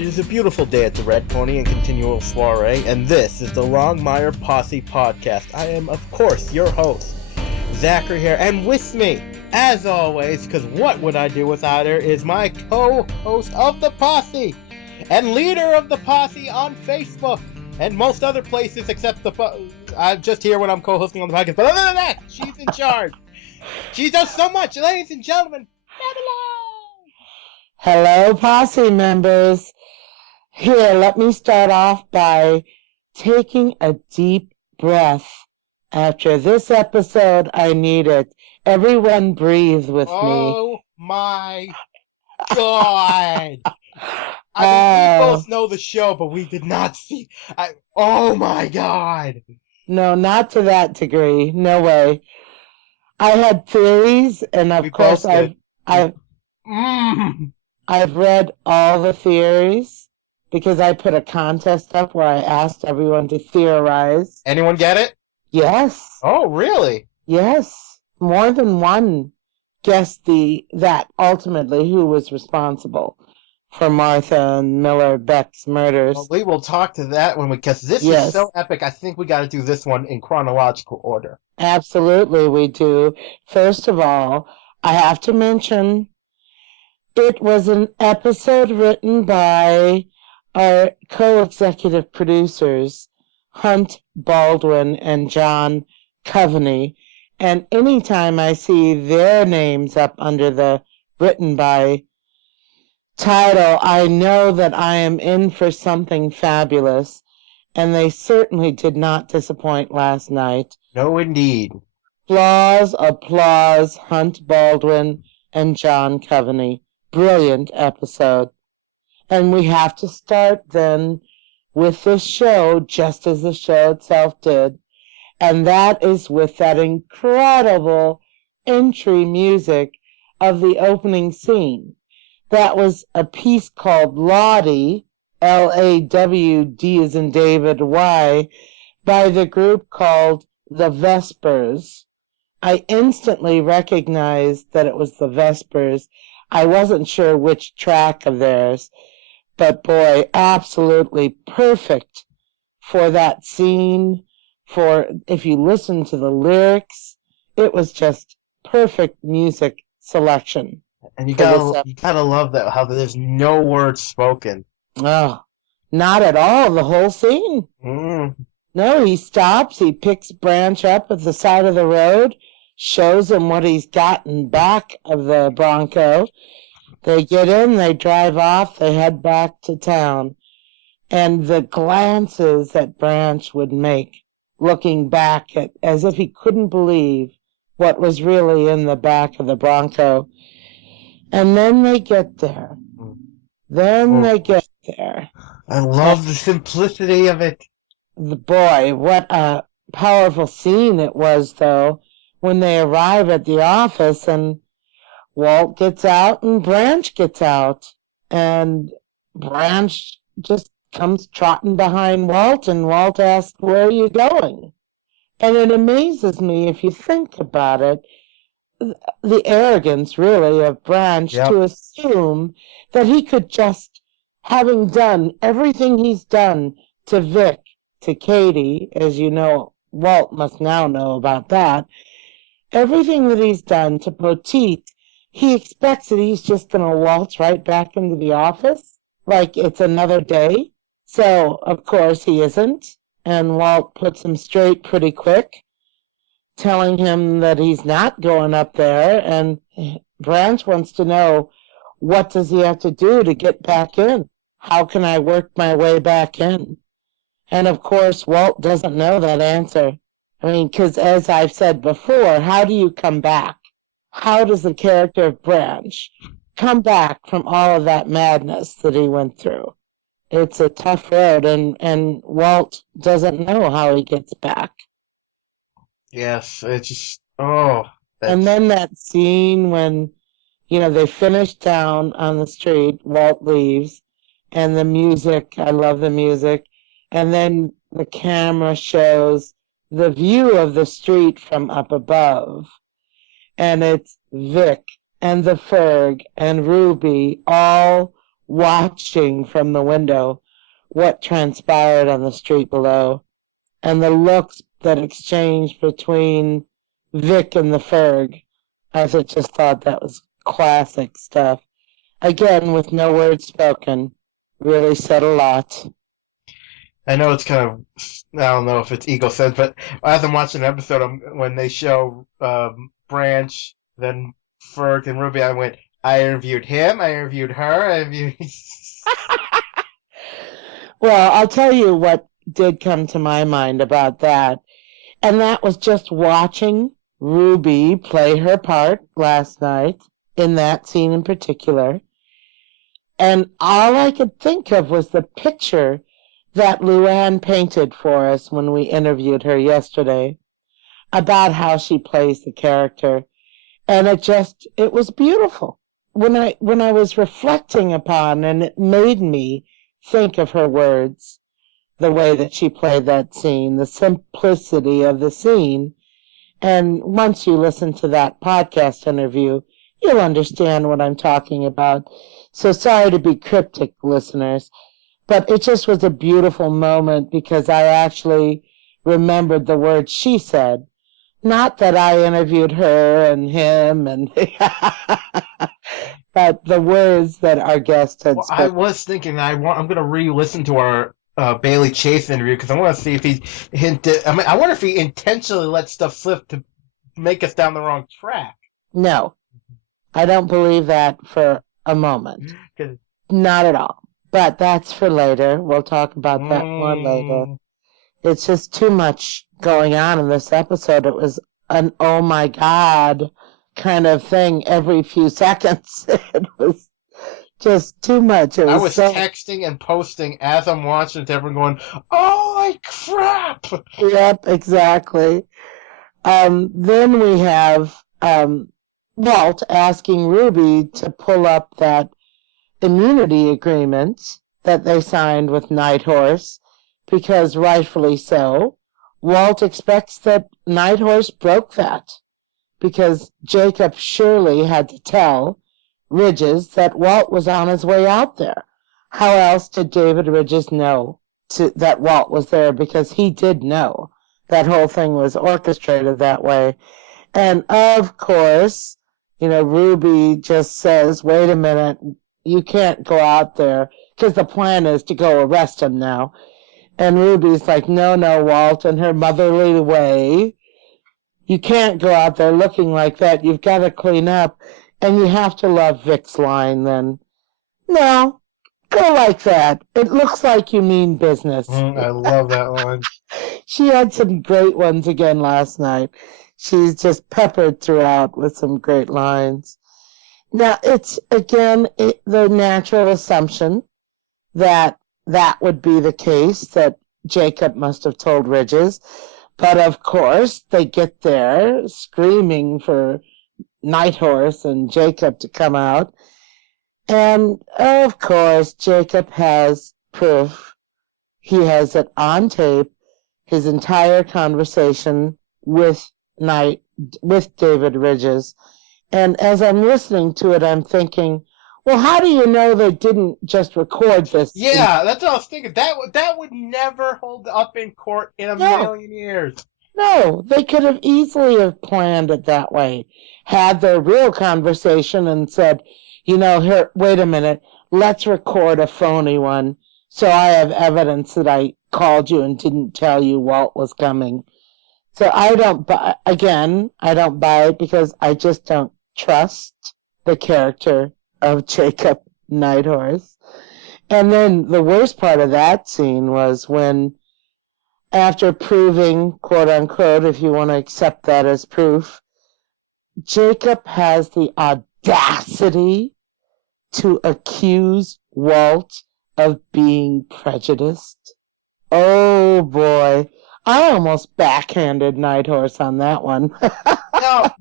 It is a beautiful day at the Red Pony and Continual Soiree, and this is the Longmire Posse Podcast. I am, of course, your host, Zachary here, and with me, as always, because what would I do without her, is my co-host of the Posse, and leader of the Posse on Facebook, and most other places except I'm just here when I'm co-hosting on the podcast, but other than that, she's in charge. She does so much, ladies and gentlemen. Hello, Posse members. Here, let me start off by taking a deep breath. After this episode, I need it. Everyone breathe with me. Oh my God. I mean, we both know the show, but we did not see. Oh my God. No, not to that degree. No way. I had theories, and of course, I've read all the theories because I put a contest up where I asked everyone to theorize. Anyone get it? Yes. Oh, really? Yes. More than one guessed that ultimately who was responsible for Martha and Miller Beck's murders. Well, we will talk to that because this is so epic. I think we got to do this one in chronological order. Absolutely, we do. First of all, I have to mention it was an episode written by our co-executive producers, Hunt Baldwin and John Coveney. And anytime I see their names up under the written by title, I know that I am in for something fabulous. And they certainly did not disappoint last night. No, indeed. Applause, Hunt Baldwin and John Coveney. Brilliant episode. And we have to start then with this show, just as the show itself did. And that is with that incredible entry music of the opening scene. That was a piece called Lawdy, Lawd as in David, Y, by the group called The Vespers. I instantly recognized that it was The Vespers. I wasn't sure which track of theirs, but boy, absolutely perfect for that scene. For if you listen to the lyrics, it was just perfect music selection. And you gotta love that how there's no words spoken. Oh, not at all. The whole scene. No, he stops. He picks Branch up at the side of the road, shows him what he's gotten back of the Bronco. They get in, they drive off, they head back to town. And the glances that Branch would make, looking back as if he couldn't believe what was really in the back of the Bronco. And then they get there. I love the simplicity of it. Boy, what a powerful scene it was, though, when they arrive at the office and Walt gets out and Branch gets out. And Branch just comes trotting behind Walt, and Walt asks, "Where are you going?" And it amazes me, if you think about it, the arrogance, really, of Branch to assume that he could just, having done everything he's done to Vic, to Katie, as you know, Walt must now know about that, everything that he's done to Poteet, he expects that he's just going to waltz right back into the office like it's another day. So, of course, he isn't, and Walt puts him straight pretty quick, telling him that he's not going up there, and Branch wants to know, what does he have to do to get back in? How can I work my way back in? And, of course, Walt doesn't know that answer. I mean, because as I've said before, how do you come back? How does the character of Branch come back from all of that madness that he went through? It's a tough road, and Walt doesn't know how he gets back. Yes, it's just, And then that scene when, they finish down on the street, Walt leaves, and the music, I love the music, and then the camera shows the view of the street from up above, and it's Vic and the Ferg and Ruby all watching from the window what transpired on the street below, and the looks that exchanged between Vic and the Ferg. I just thought that was classic stuff. Again, with no words spoken, really said a lot. I know it's kind of, I don't know if it's egocentric, but as I'm watching an episode, when they show Branch, then Ferg and Ruby, I went, I interviewed him, I interviewed her, I interviewed. Well, I'll tell you what did come to my mind about that, and that was just watching Ruby play her part last night in that scene in particular. And all I could think of was the picture that Luann painted for us when we interviewed her yesterday about how she plays the character. And it was beautiful. When I was reflecting upon, and it made me think of her words, the way that she played that scene, the simplicity of the scene. And once you listen to that podcast interview, you'll understand what I'm talking about. So sorry to be cryptic, listeners, but it just was a beautiful moment because I actually remembered the words she said. Not that I interviewed her and him, but the words that our guest had spoken. I was thinking I'm going to re-listen to our Bailey Chase interview because I want to see if he hinted. I mean, I wonder if he intentionally let stuff slip to make us down the wrong track. No, I don't believe that for a moment. Not at all. But that's for later. We'll talk about that more later. It's just too much going on in this episode. It was an oh my God kind of thing every few seconds. It was just too much. I was texting and posting as I'm watching it, everyone going, oh my crap! Yep, exactly. Then we have Walt asking Ruby to pull up that immunity agreement that they signed with Nighthorse, because rightfully so, Walt expects that Nighthorse broke that, because Jacob surely had to tell Ridges that Walt was on his way out there. How else did David Ridges know that Walt was there? Because he did know. That whole thing was orchestrated that way. And of course, Ruby just says, wait a minute, you can't go out there, because the plan is to go arrest him now. And Ruby's like, no, Walt, in her motherly way. You can't go out there looking like that. You've got to clean up. And you have to love Vic's line then. No, go like that. It looks like you mean business. I love that line. She had some great ones again last night. She's just peppered throughout with some great lines. Now, it's, again, the natural assumption that would be the case, that Jacob must have told Ridges. But, of course, they get there screaming for Nighthorse and Jacob to come out. And, of course, Jacob has proof. He has it on tape, his entire conversation with David Ridges. And as I'm listening to it, I'm thinking, well, how do you know they didn't just record this? Yeah, that's what I was thinking. That would never hold up in court in a million years. No, they could have easily have planned it that way. Had their real conversation and said, here, wait a minute, let's record a phony one so I have evidence that I called you and didn't tell you Walt was coming. So I don't buy it because I just don't trust the character of Jacob Nighthorse. And then the worst part of that scene was when, after proving, quote unquote, if you want to accept that as proof, Jacob has the audacity to accuse Walt of being prejudiced. Oh boy. I almost backhanded Nighthorse on that one. Now,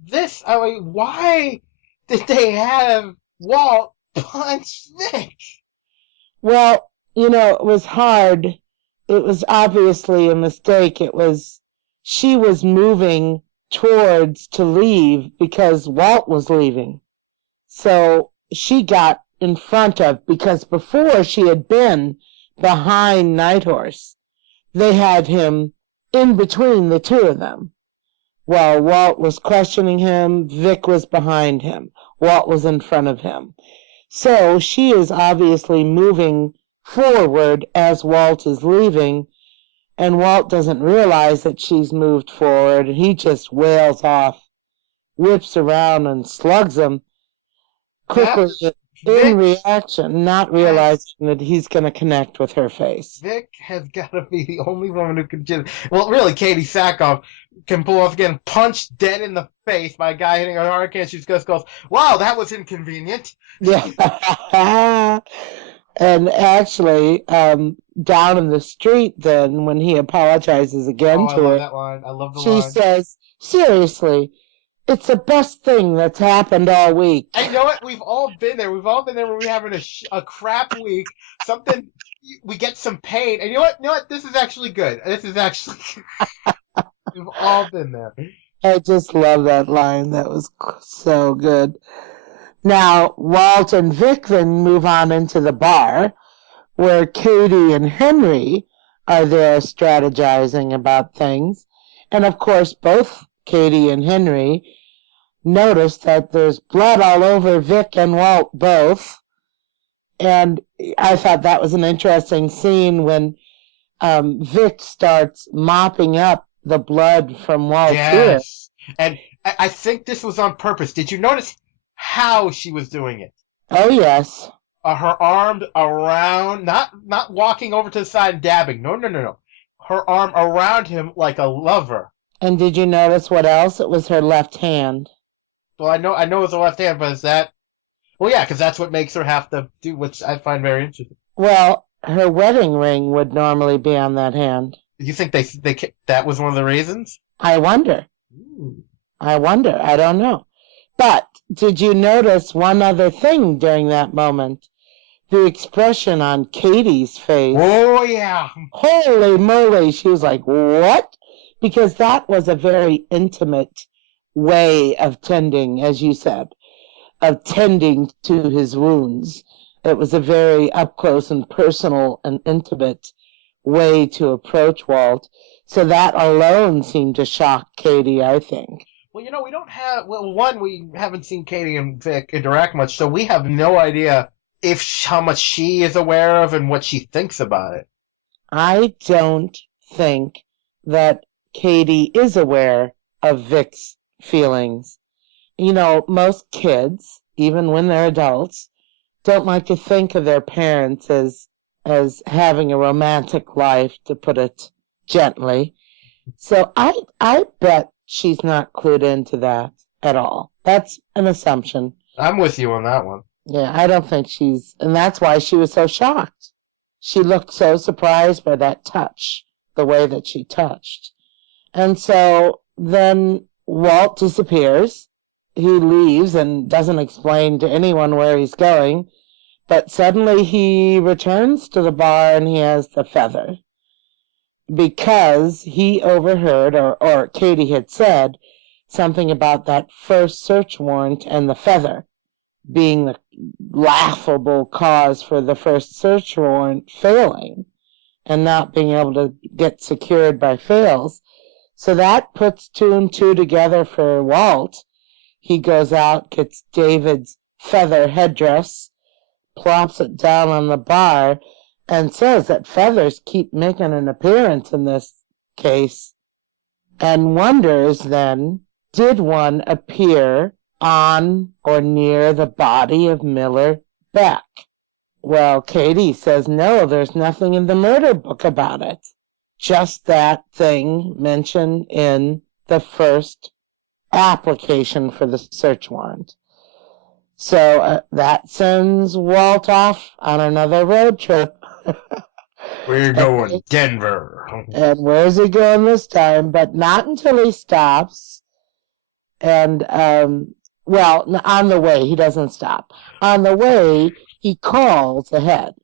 why did they have Walt punch Vic? Well, it was hard. It was obviously a mistake. She was moving towards to leave because Walt was leaving. So she got in front of, because before she had been behind Nighthorse, they had him in between the two of them. While Walt was questioning him, Vic was behind him. Walt was in front of him. So she is obviously moving forward as Walt is leaving, and Walt doesn't realize that she's moved forward, and he just wails off, whips around, and slugs him quickly in reaction, not realizing that he's going to connect with her face. Vic has got to be the only woman who can do. Well, really, Katie Sackhoff can pull off getting punched dead in the face by a guy hitting a hurricane. She just goes, "Wow, that was inconvenient." Yeah. And actually, down in the street, then when he apologizes again to her, I love that line. I love the she line. says, "Seriously, it's the best thing that's happened all week." And you know what? We've all been there. We've all been there when we're having a crap week. Something, we get some pain. And you know what? This is actually good. This is actually, we've all been there. I just love that line. That was so good. Now, Walt and Vic then move on into the bar, where Katie and Henry are there strategizing about things. And of course, both Katie and Henry notice that there's blood all over Vic and Walt both. And I thought that was an interesting scene when Vic starts mopping up the blood from Walt's ear. Yes. And I think this was on purpose. Did you notice how she was doing it? Oh, yes. Her arm around, not walking over to the side and dabbing. No. Her arm around him like a lover. And did you notice what else? It was her left hand. Well, I know it's a left hand, but is that? Well, yeah, because that's what makes her have to do, which I find very interesting. Well, her wedding ring would normally be on that hand. You think that was one of the reasons? I wonder. Ooh. I don't know. But did you notice one other thing during that moment? The expression on Katie's face. Oh, yeah. Holy moly. She was like, what? Because that was a very intimate way of tending, as you said, of tending to his wounds. It was a very up close and personal and intimate way to approach Walt. So that alone seemed to shock Katie, I think. Well, we don't have. Well, one, we haven't seen Katie and Vic interact much, so we have no idea how much she is aware of and what she thinks about it. I don't think that Katie is aware of Vic's feelings. Most kids, even when they're adults, don't like to think of their parents as having a romantic life, to put it gently. So I bet she's not clued into that at all. That's an assumption. I'm with you on that one. Yeah, I don't think and that's why she was so shocked. She looked so surprised by that touch, the way that she touched. And so then Walt disappears. He leaves and doesn't explain to anyone where he's going. But suddenly he returns to the bar and he has the feather. Because he overheard, or Katie had said, something about that first search warrant and the feather being the laughable cause for the first search warrant failing and not being able to get secured by Fales. So that puts two and two together for Walt. He goes out, gets David's feather headdress, plops it down on the bar, and says that feathers keep making an appearance in this case, and wonders then, did one appear on or near the body of Miller Beck? Well, Katie says, no, there's nothing in the murder book about it. Just that thing mentioned in the first application for the search warrant. So that sends Walt off on another road trip. We're going Denver. And where's he going this time? But not until he stops. And, on the way, he doesn't stop. On the way, he calls ahead,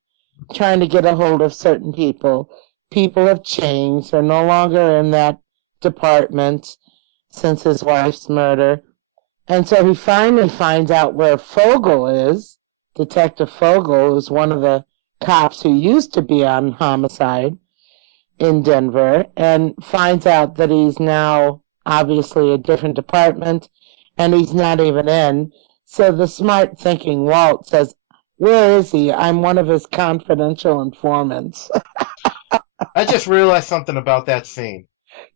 trying to get a hold of certain people. People have changed. They're no longer in that department since his wife's murder. And so he finally finds out where Fogel is, Detective Fogel, who's one of the cops who used to be on homicide in Denver, and finds out that he's now obviously a different department and he's not even in. So the smart thinking Walt says, "Where is he? I'm one of his confidential informants." I just realized something about that scene.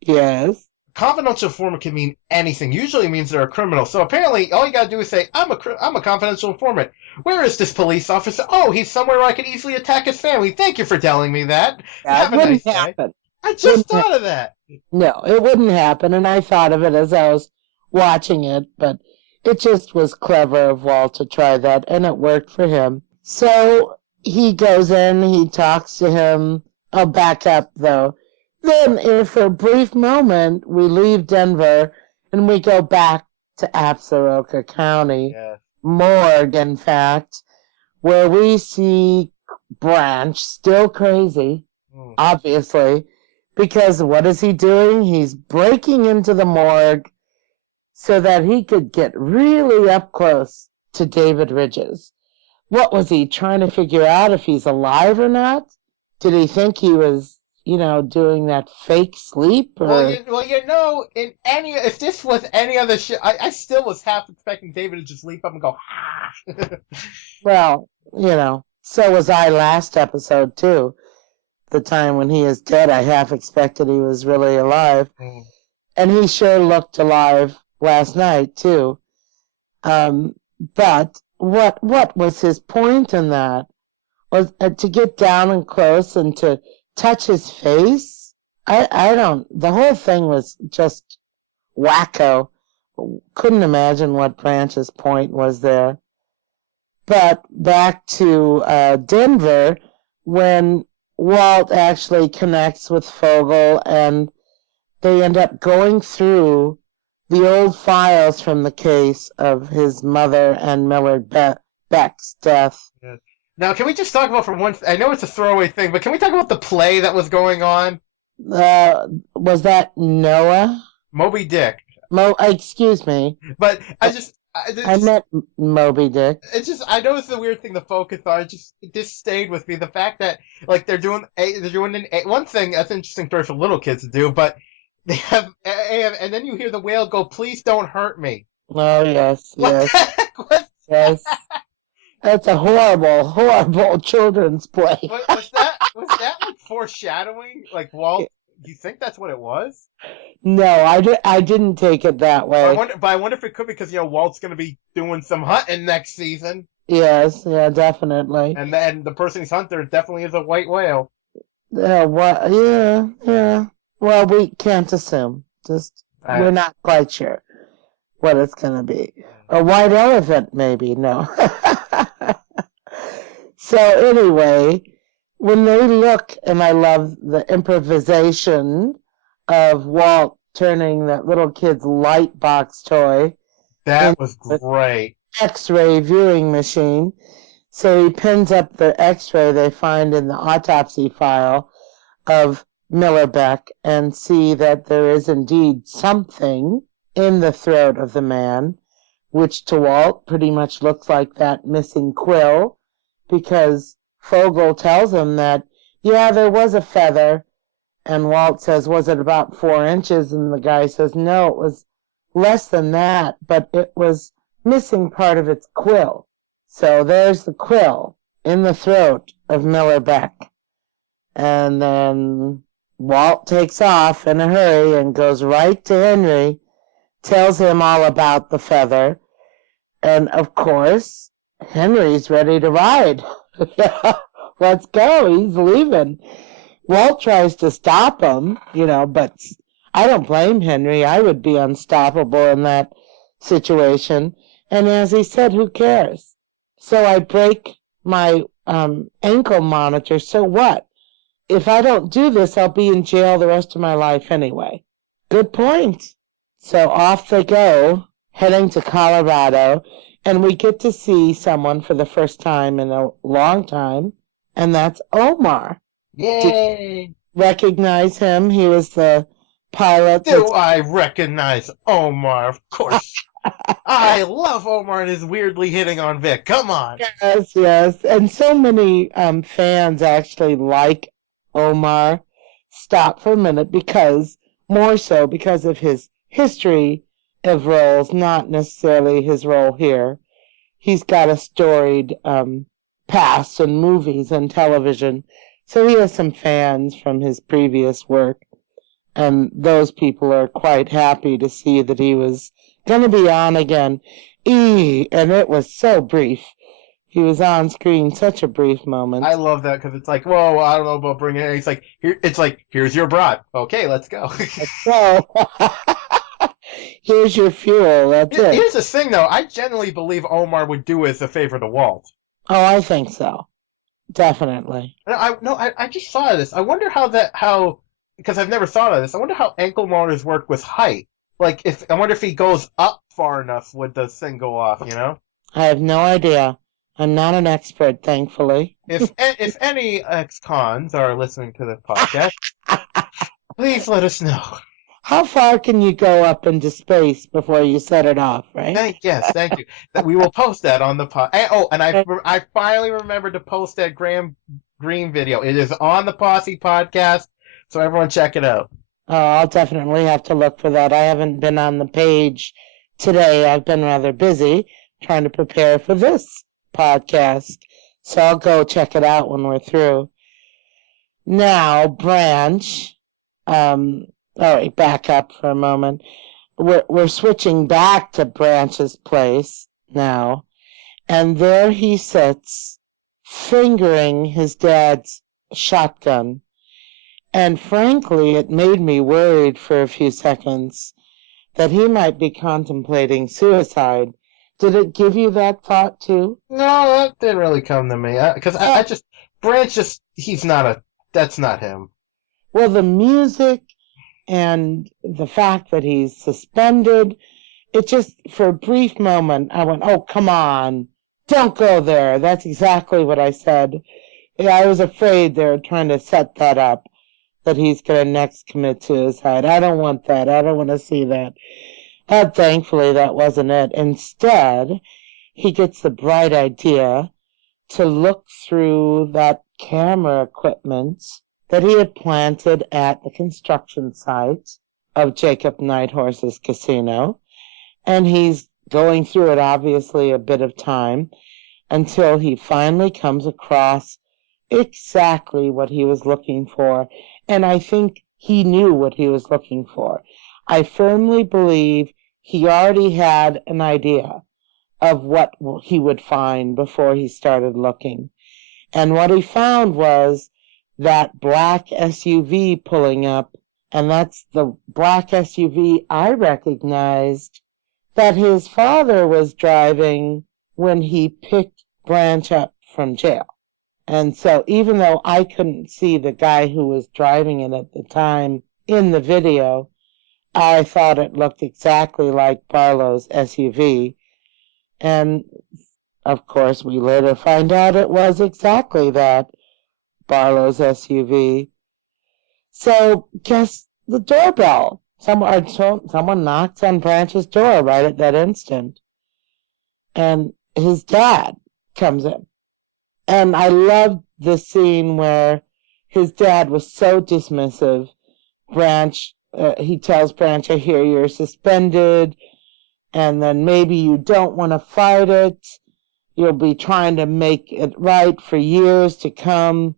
Yes. Confidential informant can mean anything. Usually it means they're a criminal. So apparently, all you gotta do is say, I'm a confidential informant. Where is this police officer? Oh, he's somewhere where I could easily attack his family. Thank you for telling me that. That Have a wouldn't nice day." happen. I just Wouldn't ha- thought of that. no, it wouldn't happen. And I thought of it as I was watching it, but it just was clever of Walt to try that, and it worked for him. So he goes in, he talks to him. I'll back up though. Then, for a brief moment, we leave Denver and we go back to Absaroka County, Yeah. morgue, in fact, where we see Branch still crazy, obviously, because what is he doing? He's breaking into the morgue so that he could get really up close to David Ridges. What was he trying to figure out, if he's alive or not? Did he think he was, doing that fake sleep? Well, Or in any if this was any other shit, I still was half expecting David to just leap up and go, ah. well, so was I last episode too. The time when he is dead, I half expected he was really alive, and he sure looked alive last night too. But what was his point in that? Was to get down and close and to touch his face? I don't. The whole thing was just wacko. Couldn't imagine what Branch's point was there. But back to Denver, when Walt actually connects with Fogel and they end up going through the old files from the case of his mother and Millard Beck's death. Yeah. Now, can we just talk about for once? I know it's a throwaway thing, but can we talk about the play that was going on? Was that Noah? Moby Dick. Excuse me. But I meant Moby Dick. It's just, I know it's a weird thing to focus on. This stayed with me. The fact that like they're doing one thing that's an interesting story for little kids to do, but they have, and then you hear the whale go, "Please don't hurt me." Oh yes, What yes, the heck was yes. That's a horrible, horrible children's play. was that like foreshadowing? Like Walt, do you think that's what it was? No, I didn't take it that way. I wonder if it could be because Walt's going to be doing some hunting next season. Yes, yeah, definitely. And then the person he's hunting definitely is a white whale. What? Yeah, yeah. Well, we can't assume. We're not quite sure what it's going to be. A white elephant, maybe. No. So anyway, when they look, and I love the improvisation of Walt turning that little kid's light box toy. That was great. X-ray viewing machine. So he pins up the X-ray they find in the autopsy file of Miller Beck and see that there is indeed something in the throat of the man, which to Walt pretty much looks like that missing quill, because Fogel tells him that, yeah, there was a feather, and Walt says, was it about 4 inches? And the guy says, no, it was less than that, but it was missing part of its quill. So there's the quill in the throat of Miller Beck. And then Walt takes off in a hurry and goes right to Henry, tells him all about the feather, and of course, Henry's ready to ride. Let's go, he's leaving. Walt tries to stop him, but I don't blame Henry. I would be unstoppable in that situation. And as he said, who cares? So I break my ankle monitor, so what? If I don't do this, I'll be in jail the rest of my life anyway. Good point. So off they go, heading to Colorado, and we get to see someone for the first time in a long time, and that's Omar. Yay! Do you recognize him? He was the pilot. Do I recognize Omar? Of course. I love Omar and his weirdly hitting on Vic. Come on. Yes, yes. And so many fans actually like Omar. Stop for a minute because, more so because of his history of roles, not necessarily his role here. He's got a storied past in movies and television. So he has some fans from his previous work. And those people are quite happy to see that he was going to be on again. And it was so brief. He was on screen such a brief moment. I love that because it's like, whoa, I don't know about bringing it. It's like, here's your broad. Okay, let's go. So, here's your fuel. That's it. Here's the thing, though. I genuinely believe Omar would do us a favor to Walt. Oh, I think so. Definitely. I just thought of this. I wonder how because I've never thought of this. I wonder how ankle motors work with height. Like, I wonder if he goes up far enough, would the thing go off? You know? I have no idea. I'm not an expert, thankfully. If any ex-cons are listening to this podcast, please let us know. How far can you go up into space before you set it off, right? Thank you. That we will post that on the pod. And I finally remembered to post that Graham Greene video. It is on the Posse podcast, so everyone check it out. Oh, I'll definitely have to look for that. I haven't been on the page today. I've been rather busy trying to prepare for this podcast. So I'll go check it out when we're through. Now, Branch, all right, back up for a moment. We're switching back to Branch's place now, and there he sits, fingering his dad's shotgun. And frankly, it made me worried for a few seconds that he might be contemplating suicide. Did it give you that thought too? No, that didn't really come to me. Because Branch that's not him. Well, the music and the fact that he's suspended, it just, for a brief moment, I went, oh, come on, don't go there. That's exactly what I said. Yeah, I was afraid they were trying to set that up, that he's going to next commit suicide. I don't want that. I don't want to see that. But thankfully, that wasn't it. Instead, he gets the bright idea to look through that camera equipment that he had planted at the construction site of Jacob Nighthorse's casino. And he's going through it, obviously, a bit of time, until he finally comes across exactly what he was looking for. And I think he knew what he was looking for. I firmly believe he already had an idea of what he would find before he started looking. And what he found was that black SUV pulling up, and that's the black SUV I recognized that his father was driving when he picked Branch up from jail. And so even though I couldn't see the guy who was driving it at the time in the video, I thought it looked exactly like Barlow's SUV. And of course, we later find out it was exactly that, Barlow's SUV. So guess the doorbell. Someone knocks on Branch's door right at that instant. And his dad comes in. And I loved the scene where his dad was so dismissive. He tells Branch, I hear you're suspended, and then maybe you don't want to fight it. You'll be trying to make it right for years to come.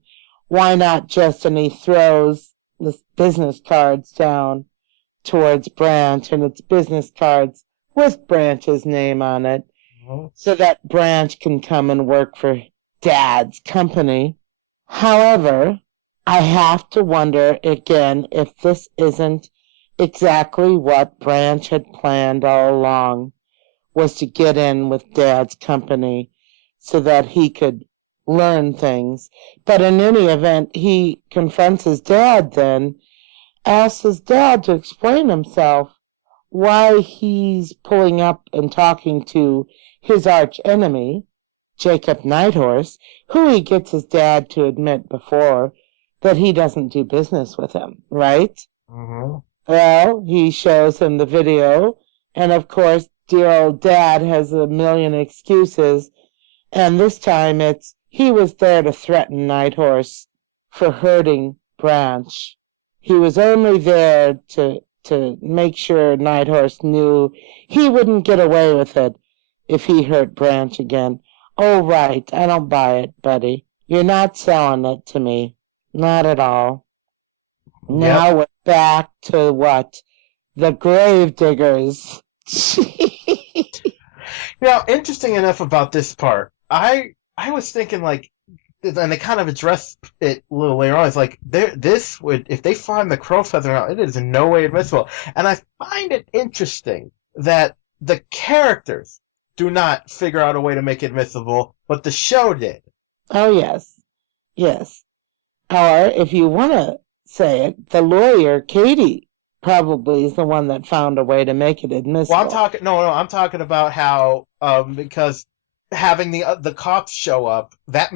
Why not just, and he throws the business cards down towards Branch, and it's business cards with Branch's name on it, so that Branch can come and work for Dad's company. However, I have to wonder again if this isn't exactly what Branch had planned all along, was to get in with Dad's company so that he could learn things. But in any event, he confronts his dad then, asks his dad to explain himself, why he's pulling up and talking to his arch enemy, Jacob Nighthorse, who he gets his dad to admit before that he doesn't do business with him, right? Mm-hmm. Well, he shows him the video, and of course, dear old dad has a million excuses, and this time he was there to threaten Nighthorse for hurting Branch. He was only there to make sure Nighthorse knew he wouldn't get away with it if he hurt Branch again. Oh, right, I don't buy it, buddy. You're not selling it to me. Not at all. Yep. Now we're back to what? The grave diggers. Interesting enough about this part. I was thinking like, and they kind of address it a little later on. It's like this would, if they find the crow feather out, it is in no way admissible. And I find it interesting that the characters do not figure out a way to make it admissible, but the show did. Oh, yes. Yes. Or, if you want to say it, the lawyer, Katie, probably is the one that found a way to make it admissible. Well, I'm talking about how, because having the cops show up, that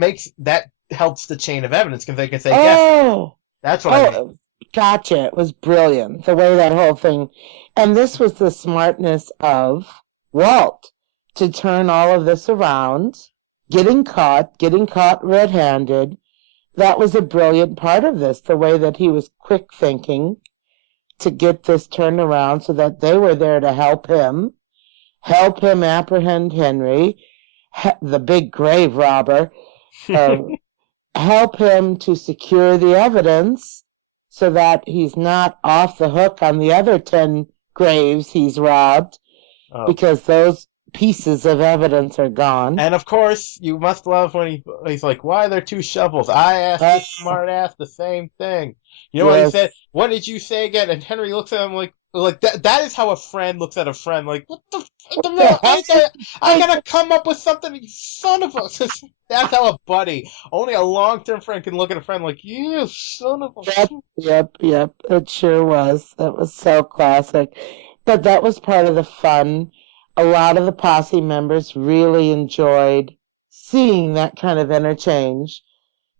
helps the chain of evidence because they can say, yes, that's what I mean. Gotcha. It was brilliant, the way that whole thing. And this was the smartness of Walt to turn all of this around, getting caught red-handed. That was a brilliant part of this, the way that he was quick thinking to get this turned around so that they were there to help him apprehend Henry, the big grave robber, help him to secure the evidence so that he's not off the hook on the other 10 graves he's robbed, because those pieces of evidence are gone. And of course, you must love when he's like, "Why are there 2 shovels?" I asked this smart ass the same thing. You know what he said? What did you say again? And Henry looks at him like that is how a friend looks at a friend. Like, what the I gotta come up with something, you son of a. That's how a buddy, only a long-term friend, can look at a friend like, you son of a. Yep. It sure was. That was so classic. But that was part of the fun. A lot of the posse members really enjoyed seeing that kind of interchange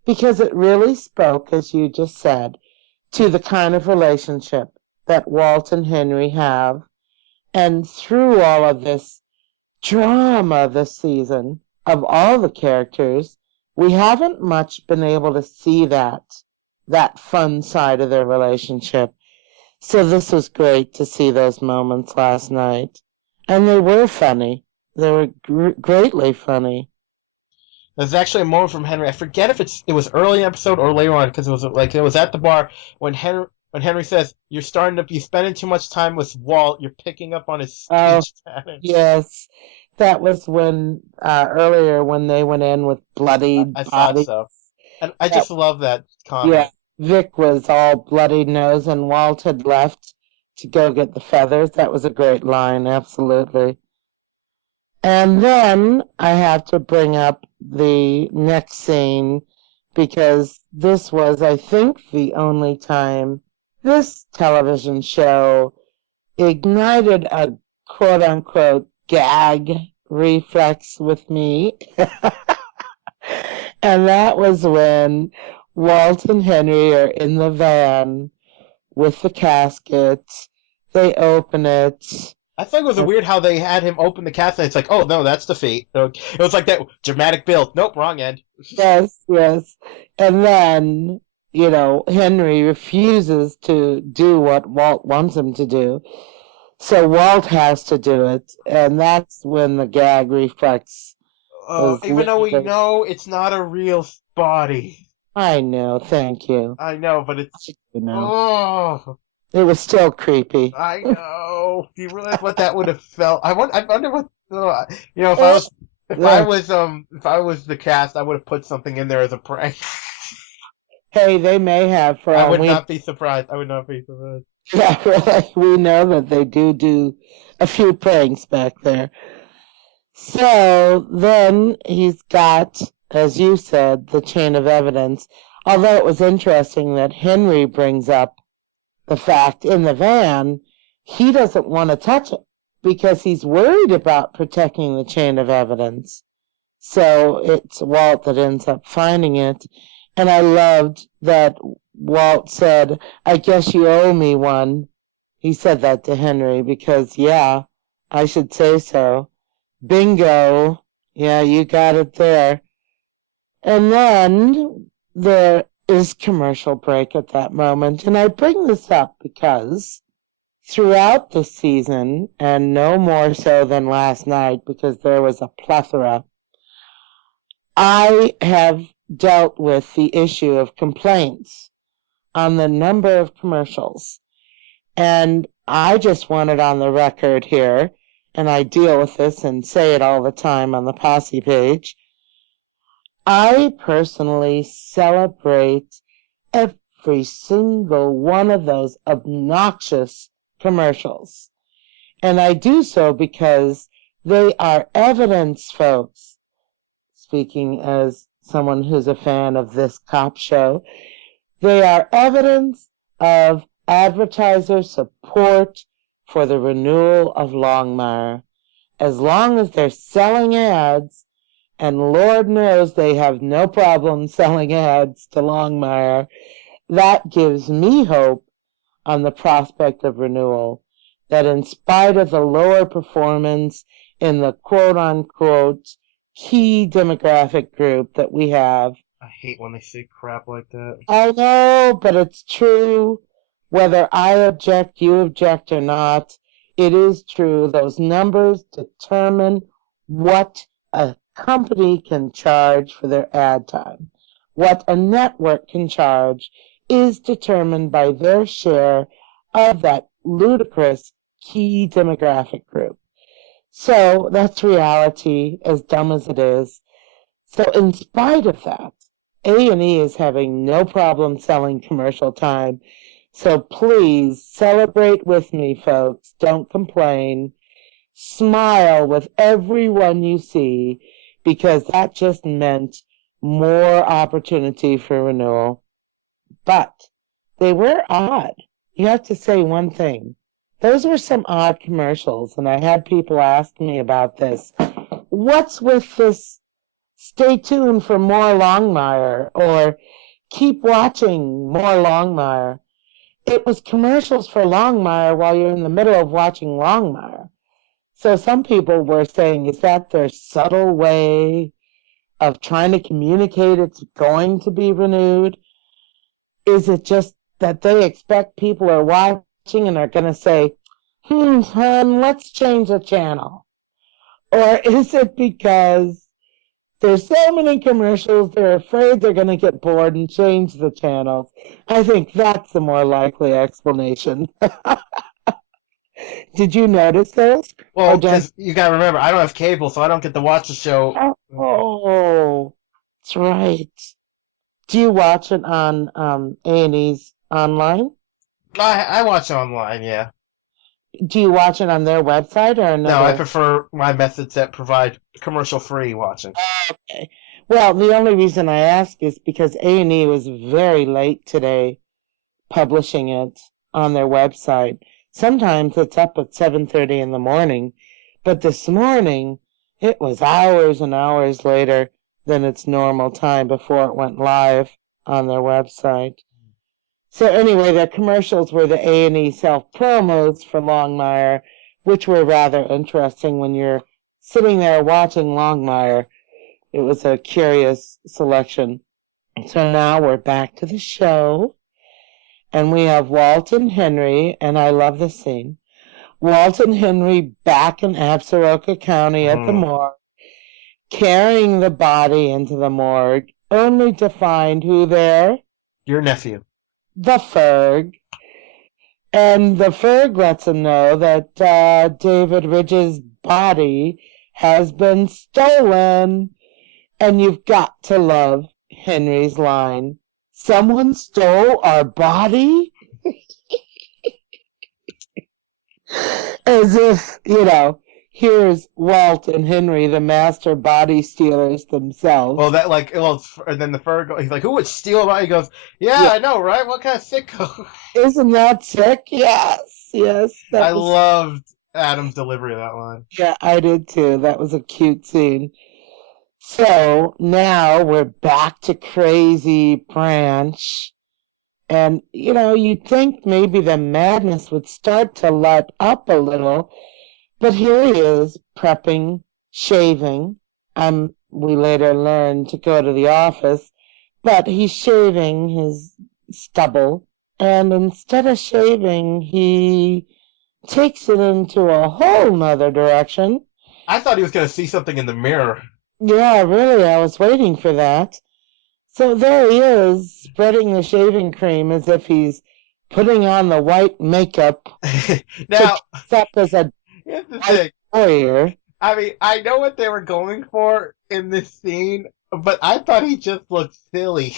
because it really spoke, as you just said, to the kind of relationship that Walt and Henry have. And through all of this drama this season of all the characters, we haven't much been able to see that fun side of their relationship. So this was great to see those moments last night. And they were funny. They were greatly funny. There's actually a moment from Henry. I forget if it was early in the episode or later on, because it was at the bar when Henry says, "You're spending too much time with Walt. You're picking up on his speech patterns." Yes, that was when earlier when they went in with bloodied I bodies. thought so, and I just love that comment. Yeah, Vic was all bloody nose, and Walt had left to go get the feathers. That was a great line, absolutely. And then I have to bring up the next scene because this was, I think, the only time this television show ignited a quote-unquote gag reflex with me. And that was when Walt and Henry are in the van with the caskets. They open it. I think it was weird how they had him open the casket. It's like, oh no, that's the feet. It was like that dramatic build. Nope, wrong end. Yes. And then, Henry refuses to do what Walt wants him to do. So Walt has to do it. And that's when the gag reflex. Even though we know it's not a real body. I know, thank you. I know, but it's. Oh. It was still creepy. I know. Do you realize what that would have felt? I wonder what. If I was the cast, I would have put something in there as a prank. Hey, they may have. I would not be surprised. Yeah, really. We know that they do a few pranks back there. So then he's got, as you said, the chain of evidence. Although it was interesting that Henry brings up the fact in the van, he doesn't want to touch it because he's worried about protecting the chain of evidence. So it's Walt that ends up finding it. And I loved that Walt said, "I guess you owe me one." He said that to Henry because, yeah, I should say so. Bingo. Yeah, you got it there. And then there is commercial break at that moment. And I bring this up because throughout the season, and no more so than last night because there was a plethora, I have dealt with the issue of complaints on the number of commercials. And I just want it on the record here, and I deal with this and say it all the time on the Posse page. I personally celebrate every single one of those obnoxious commercials. And I do so because they are evidence, folks. Speaking as someone who's a fan of this cop show, they are evidence of advertiser support for the renewal of Longmire. As long as they're selling ads, and Lord knows they have no problem selling ads to Longmire, that gives me hope on the prospect of renewal, that in spite of the lower performance in the quote-unquote key demographic group that we have. I hate when they say crap like that. I know, but it's true. Whether I object, you object or not, it is true. Those numbers determine what a company can charge for their ad time. What a network can charge is determined by their share of that ludicrous key demographic group. So that's reality, as dumb as it is. So in spite of that, A&E is having no problem selling commercial time. So please celebrate with me, folks. Don't complain. Smile with everyone you see, because that just meant more opportunity for renewal. But they were odd. You have to say one thing. Those were some odd commercials, and I had people ask me about this. What's with this stay tuned for more Longmire, or keep watching more Longmire? It was commercials for Longmire while you're in the middle of watching Longmire. So some people were saying, is that their subtle way of trying to communicate it's going to be renewed? Is it just that they expect people are watching and are going to say, let's change the channel? Or is it because there's so many commercials, they're afraid they're going to get bored and change the channels? I think that's the more likely explanation. Did you notice those? Well, because you gotta remember, I don't have cable, so I don't get to watch the show. Oh, that's right. Do you watch it on A&E's online? I watch online, yeah. Do you watch it on their website or No, I another? prefer my methods that provide commercial-free watching. Okay. Well, the only reason I ask is because A&E was very late today publishing it on their website. Sometimes it's up at 7:30 in the morning, but this morning it was hours and hours later than its normal time before it went live on their website. So anyway, the commercials were the A&E self-promos for Longmire, which were rather interesting when you're sitting there watching Longmire. It was a curious selection. So now we're back to the show. And we have Walt and Henry, and I love this scene. Walt and Henry back in Absaroka County at the morgue, carrying the body into the morgue, only to find who there? Your nephew. The Ferg. And the Ferg lets him know that David Ridge's body has been stolen. And you've got to love Henry's line. Someone stole our body? As if, here's Walt and Henry, the master body stealers themselves. Well, and then the fur, he's like, who would steal about? He goes, yeah, I know, right? What kind of sicko? Isn't that sick? Yes. I loved Adam's delivery of that line. Yeah, I did too. That was a cute scene. So now we're back to Crazy Branch. And, you'd think maybe the madness would start to let up a little, But here he is, prepping, shaving. We later learn to go to the office, but he's shaving his stubble, and instead of shaving, he takes it into a whole nother direction. I thought he was going to see something in the mirror. Yeah, really, I was waiting for that. So there he is, spreading the shaving cream as if he's putting on the white makeup to Now, dress up as a here's the white thing. warrior. I mean, I know what they were going for in this scene, but I thought he just looked silly.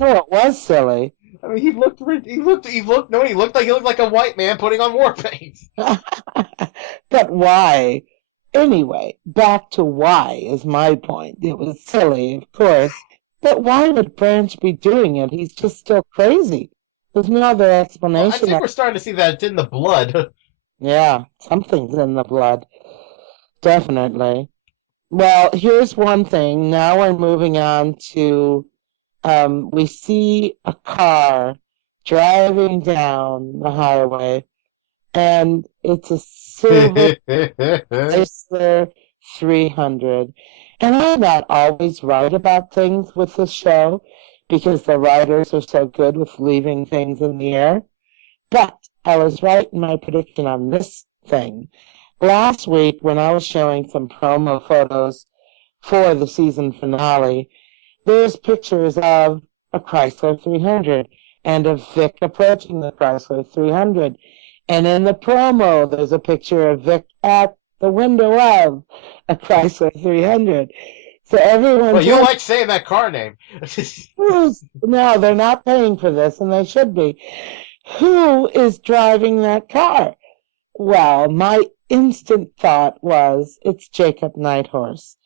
Oh, it was silly. I mean, he looked like a white man putting on war paint. But why? Anyway, back to why is my point. It was silly, of course. But why would Branch be doing it? He's just still crazy. There's no other Well, I explanation. think we're starting to see that it's in the blood. Yeah, something's in the blood. Definitely. Well, here's one thing. Now we're moving on to we see a car driving down the highway, and it's a silver Chrysler 300. And I'm not always right about things with this show because the writers are so good with leaving things in the air. But I was right in my prediction on this thing. Last week, when I was showing some promo photos for the season finale, there's pictures of a Chrysler 300 and of Vic approaching the Chrysler 300. And in the promo, there's a picture of Vic at the window of a Chrysler 300. So everyone Well, you like saying that car name. no, they're not paying for this, and they should be. Who is driving that car? Well, my instant thought was it's Jacob Nighthorse.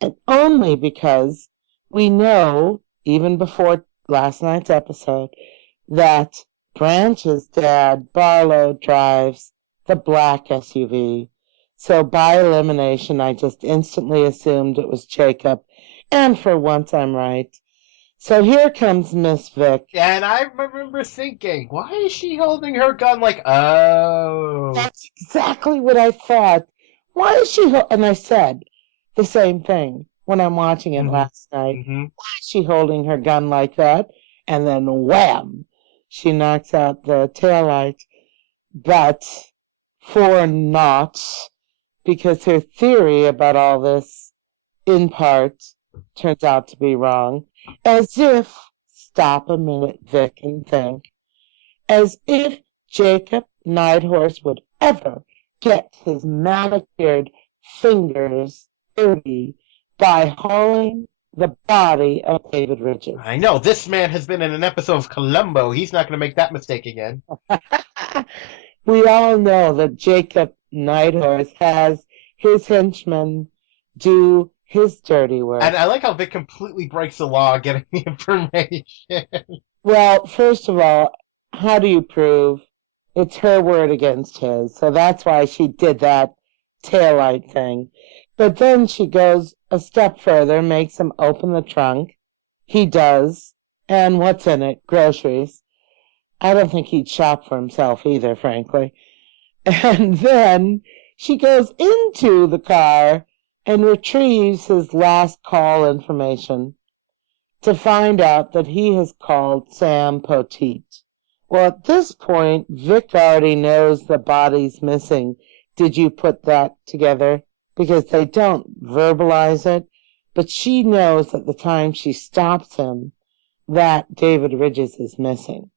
And only because we know, even before last night's episode, that Branch's dad, Barlow, drives the black SUV. So by elimination, I just instantly assumed it was Jacob. And for once, I'm right. So here comes Miss Vic. And I remember thinking, why is she holding her gun like, oh. That's exactly what I thought. Why is she? And I said the same thing when I'm watching it last night. Mm-hmm. Why is she holding her gun like that? And then wham, she knocks out the taillight. But for naught, because her theory about all this, in part, turns out to be wrong. As if, stop a minute, Vic, and think, as if Jacob Nighthorse would ever get his manicured fingers dirty by hauling the body of David Ridges. I know, this man has been in an episode of Columbo. He's not going to make that mistake again. We all know that Jacob Nighthorse has his henchmen do his dirty work. And I like how Vic completely breaks the law getting the information. Well, first of all, how do you prove it's her word against his? So that's why she did that taillight thing. But then she goes a step further, makes him open the trunk. He does. And what's in it? Groceries. I don't think he'd shop for himself either, frankly. And then she goes into the car and retrieves his last call information to find out that he has called Sam Poteet. Well, at this point, Vic already knows the body's missing. Did you put that together? Because they don't verbalize it, but she knows at the time she stops him that David Ridges is missing.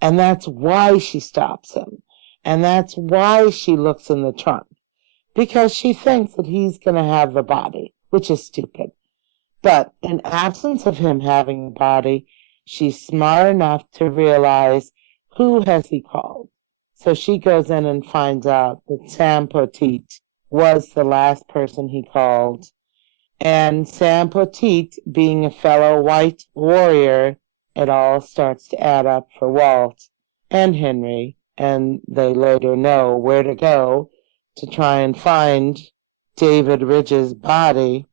And that's why she stops him. And that's why she looks in the trunk. Because she thinks that he's going to have the body, which is stupid. But in absence of him having the body, she's smart enough to realize who has he called. So she goes in and finds out that Sam Poteet was the last person he called. And Sam Poteet, being a fellow white warrior, it all starts to add up for Walt and Henry, and they later know where to go to try and find David Ridge's body,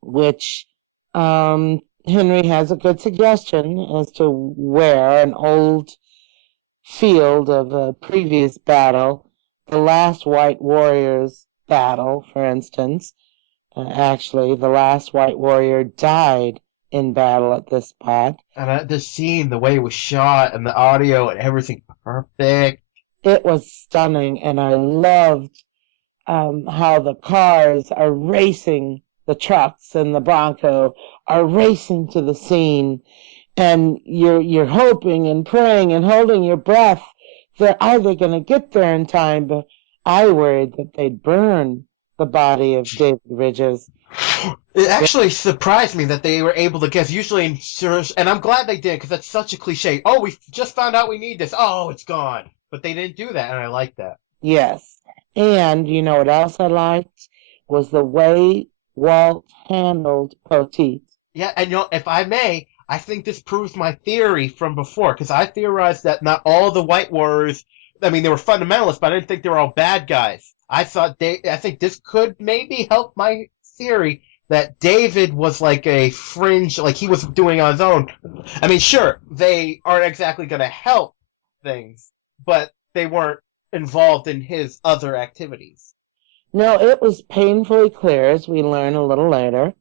which Henry has a good suggestion as to where, an old field of a previous battle the last White Warriors battle, for instance, actually, the last White Warrior died in battle at this spot. And the scene, the way it was shot, and the audio and everything, perfect. It was stunning, and I loved how the cars are racing, the trucks and the Bronco are racing to the scene, and you're hoping and praying and holding your breath that are they going to get there in time? But I worried that they'd burn the body of David Ridges. It actually surprised me that they were able to guess. Usually, and I'm glad they did because that's such a cliche. Oh, we just found out we need this. Oh, it's gone. But they didn't do that, and I like that. Yes. And you know what else I liked? Was the way Walt handled Poteet. Yeah, and if I may, I think this proves my theory from before because I theorized that not all the White Warriors. I mean, they were fundamentalists, but I didn't think they were all bad guys. I think this could maybe help my theory that David was like a fringe, like he was doing on his own. I mean, sure, they aren't exactly going to help things, but they weren't involved in his other activities. No, it was painfully clear, as we learn a little later,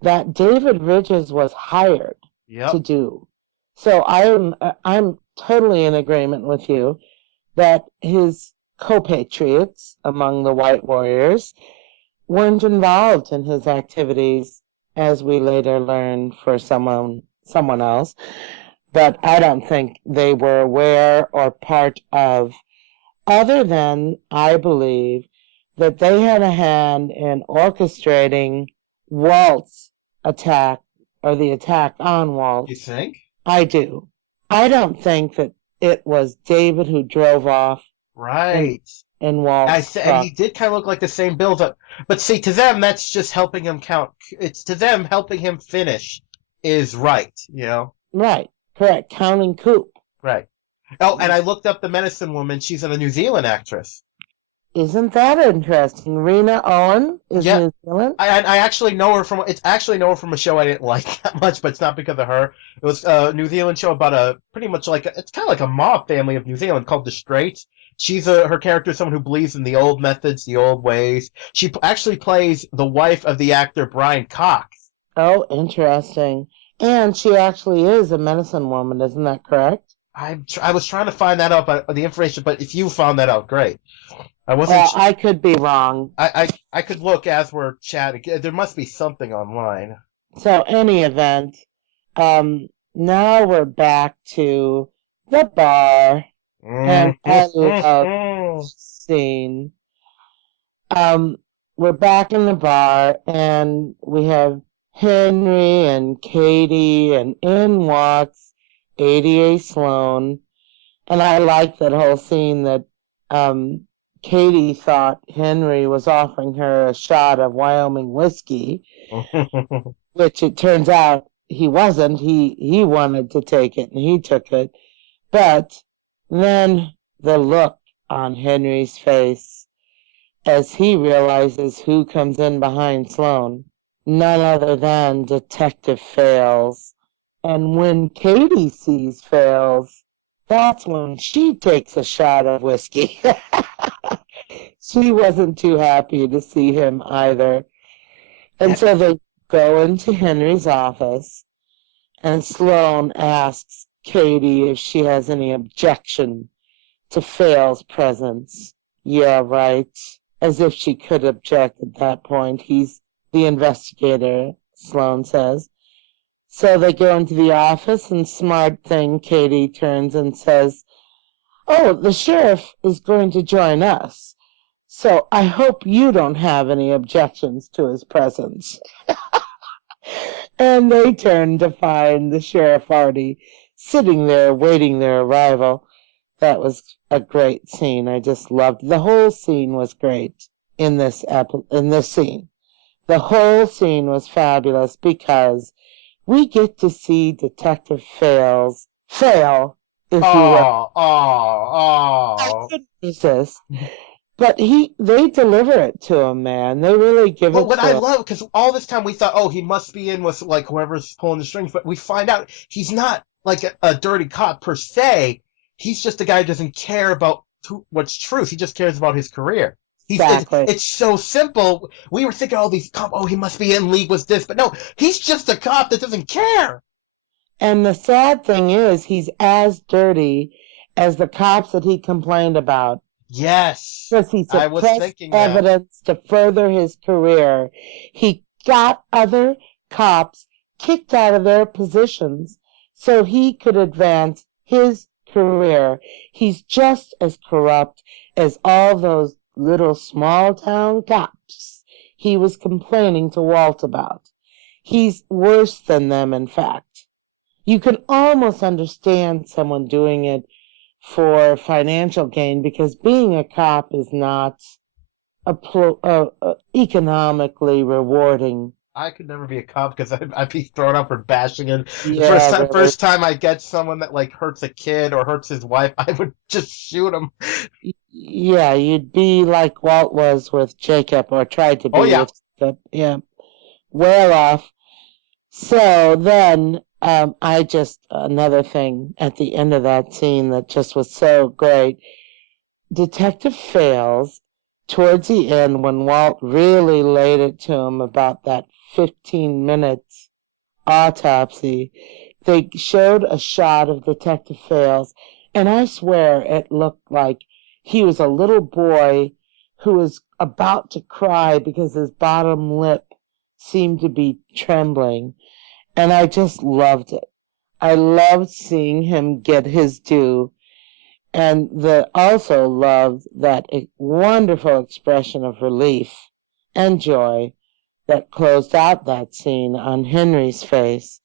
that David Ridges was hired to do. So I'm totally in agreement with you that his compatriots among the White Warriors weren't involved in his activities, as we later learned for someone else. But I don't think they were aware or part of, other than I believe that they had a hand in orchestrating Walt's attack, or the attack on Walt. You think? I do. I don't think that it was David who drove off. Right. In Walt's truck. And he did kind of look like the same build-up. But see, to them, that's just helping him count. It's to them, helping him finish is right, you know? Right. Correct. Counting Coop. Right. Oh, and I looked up the medicine woman. She's a New Zealand actress. Isn't that interesting? Rena Owen is New Zealand? I actually know her from. It's actually know her from a show I didn't like that much, but it's not because of her. It was a New Zealand show about pretty much it's kind of like a mob family of New Zealand called the Straits. Her character is someone who believes in the old methods, the old ways. She actually plays the wife of the actor Brian Cox. Oh, interesting. And she actually is a medicine woman, isn't that correct? I was trying to find that out, the information, but if you found that out, great. I wasn't. Well, I could be wrong. I could look as we're chatting. There must be something online. So, any event, now we're back to the bar, and I love scene. We're back in the bar, and we have Henry and Katie, and in walks ADA Sloan, and I like that whole scene that Katie thought Henry was offering her a shot of Wyoming whiskey, which it turns out he wasn't. He wanted to take it, and he took it. But then the look on Henry's face as he realizes who comes in behind Sloan, none other than Detective Fales. And when Katie sees Fales, that's when she takes a shot of whiskey. She wasn't too happy to see him either. And so they go into Henry's office, and Sloan asks Katie if she has any objection to Fales' presence. Yeah, right. As if she could object at that point. He's the investigator, Sloan says. So they go into the office, and smart thing, Katie turns and says, "Oh, the sheriff is going to join us. So I hope you don't have any objections to his presence." And they turn to find the sheriff already sitting there waiting their arrival. That was a great scene. I just loved the whole scene was great in this scene. The whole scene was fabulous because we get to see Detective fail, if you will. I couldn't resist. But they deliver it to him, man. They really give it to him. But what I love, because all this time we thought, oh, he must be in with whoever's pulling the strings, but we find out he's not like a dirty cop per se. He's just a guy who doesn't care about what's truth. He just cares about his career. Exactly. It's so simple. We were thinking all these cop. Oh, he must be in league with this, but no, he's just a cop that doesn't care. And the sad thing is, he's as dirty as the cops that he complained about. Yes, Because he I was suppressed thinking that. evidence to further his career. He got other cops kicked out of their positions so he could advance his career. He's just as corrupt as all those little small town cops he was complaining to Walt about. He's worse than them, in fact. You can almost understand someone doing it for financial gain because being a cop is not economically rewarding. I could never be a cop because I'd be thrown out for bashing. And the Yeah, really. first time I get someone that like hurts a kid or hurts his wife, I would just shoot him. Yeah, you'd be like Walt was with Jacob, or tried to Oh be yeah. with Jacob. Yeah, well off. So then, I just, another thing at the end of that scene that just was so great. Detective Fails, towards the end, when Walt really laid it to him about that 15 minutes autopsy, they showed a shot of Detective Fails, and I swear it looked like he was a little boy who was about to cry because his bottom lip seemed to be trembling, and I just loved it. I loved seeing him get his due, and also loved that wonderful expression of relief and joy that closed out that scene on Henry's face.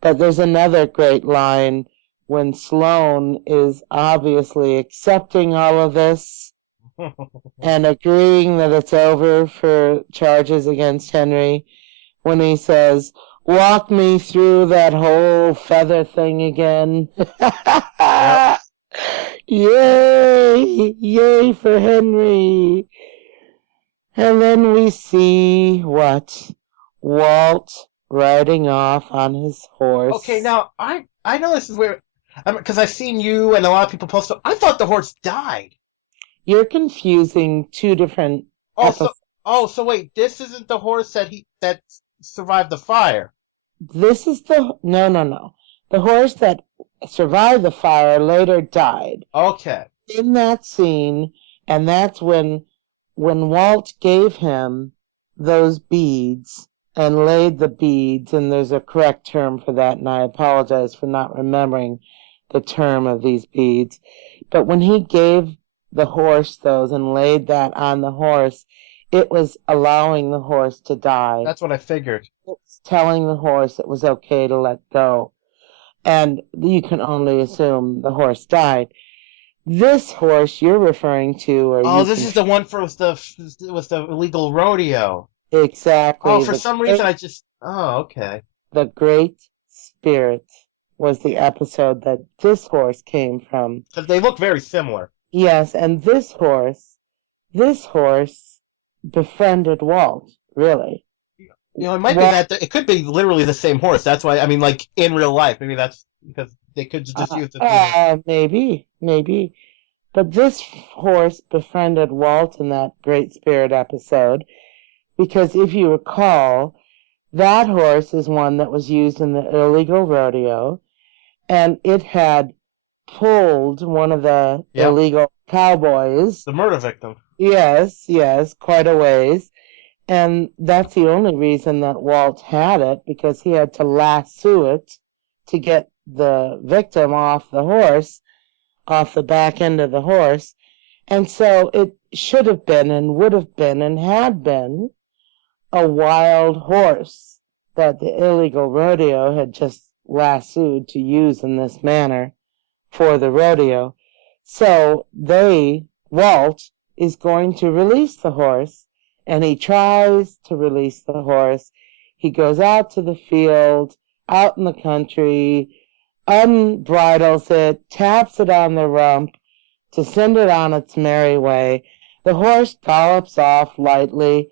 But there's another great line when Sloane is obviously accepting all of this and agreeing that it's over for charges against Henry, when he says, "Walk me through that whole feather thing again." Yep. Yay! Yay for Henry! And then we see what? Walt riding off on his Okay, horse. now I know this is where because I've seen you and a lot of people post. I thought the horse died. You're confusing two different Oh, episodes. so wait, this isn't the horse that survived the fire. This is no, no, no. The horse that survived the fire later died. Okay. In that scene, and that's when Walt gave him those beads and laid the beads, and there's a correct term for that, and I apologize for not remembering the term of these beads. But when he gave the horse those and laid that on the horse, it was allowing the horse to die. That's what I figured. It was telling the horse it was okay to let go. And you can only assume the horse died. This horse you're referring to, or Oh, you this can is the one for was the illegal rodeo. Oh, exactly for some reason I just. Oh, okay. the Great Spirit was the episode that this horse came from. Because they look very similar. Yes, and this horse befriended Walt, really. You know, it might be Walt, that it could be literally the same horse. That's why I mean, like in real life, maybe that's because they could just use the female. maybe. But this horse befriended Walt in that Great Spirit episode because if you recall, that horse is one that was used in the illegal rodeo, and it had pulled one of the Yep, illegal cowboys. the murder victim. Yes, quite a ways. And that's the only reason that Walt had it, because he had to lasso it to get the victim off the horse, off the back end of the horse. And so it should have been and would have been and had been a wild horse that the illegal rodeo had just lassoed to use in this manner for the rodeo. So Walt is going to release the horse, and he tries to release the horse. He goes out to the field, out in the country, unbridles it, taps it on the rump to send it on its merry way. The horse gallops off lightly,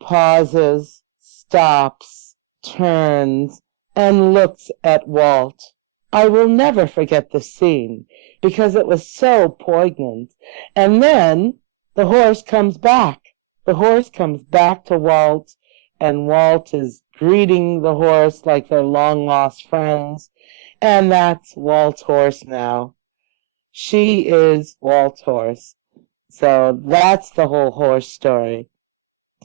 pauses, stops, turns, and looks at Walt. I will never forget the scene because it was so poignant. And then the horse comes back. The horse comes back to Walt, and Walt is greeting the horse like they're long lost friends. And that's Walt's horse now. She is Walt's horse. So that's the whole horse story.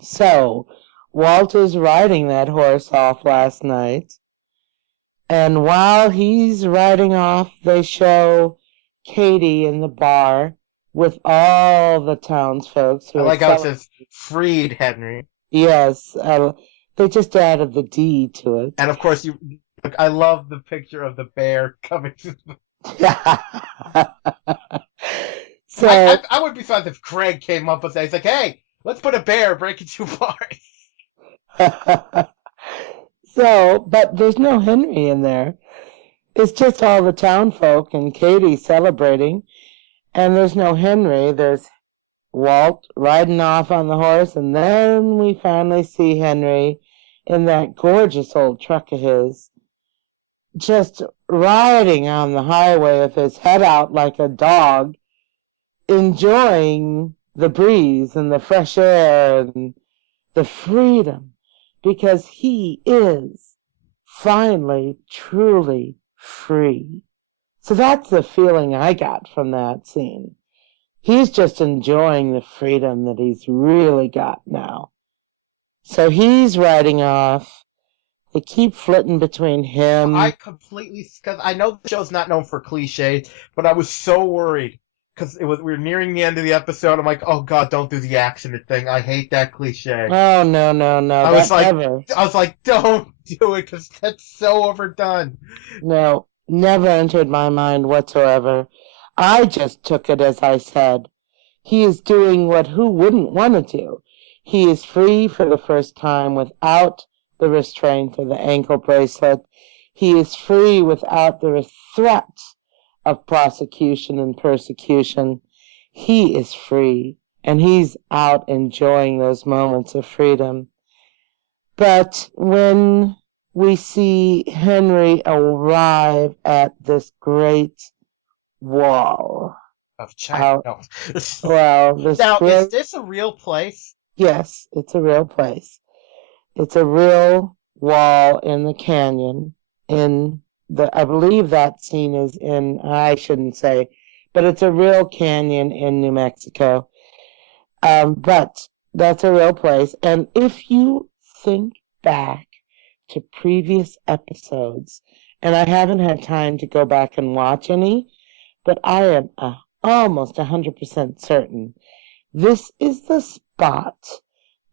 So Walt is riding that horse off last night. And while he's riding off, they show Katie in the bar with all the townsfolk I who are like how it celebrating. says freed Henry. Yes, they just added the D to it. And of course, I love the picture of the bear coming. So I would be surprised if Craig came up with that. He's like, "Hey, let's put a bear breaking two bars." but there's no Henry in there. It's just all the townfolk and Katie celebrating, and there's no Henry. There's Walt riding off on the horse, and then we finally see Henry in that gorgeous old truck of his, just riding on the highway with his head out like a dog, enjoying the breeze and the fresh air and the freedom, because he is finally truly free. So that's the feeling I got from that scene. He's just enjoying the freedom that he's really got now. So he's riding off. They keep flitting between him. I completely, because I know the show's not known for cliches, but I was so worried because we were nearing the end of the episode. I'm like, oh god, don't do the accident thing. I hate that cliche. Oh, no. I was like, Never. don't do it because that's so overdone. No, never entered my mind whatsoever. I just took it as I said. He is doing what who wouldn't want to do. He is free for the first time without the restraint of the ankle bracelet. He is free without the threat of prosecution and persecution. He is free, and he's out enjoying those moments of freedom. But when we see Henry arrive at this great wall, Of China. No. well, this Now, great, is this a real place? yes, it's a real place. It's a real wall in the canyon. I believe that scene is I shouldn't say, but it's a real canyon in New Mexico. But that's a real place. And if you think back to previous episodes, and I haven't had time to go back and watch any, but I am almost 100% certain this is the spot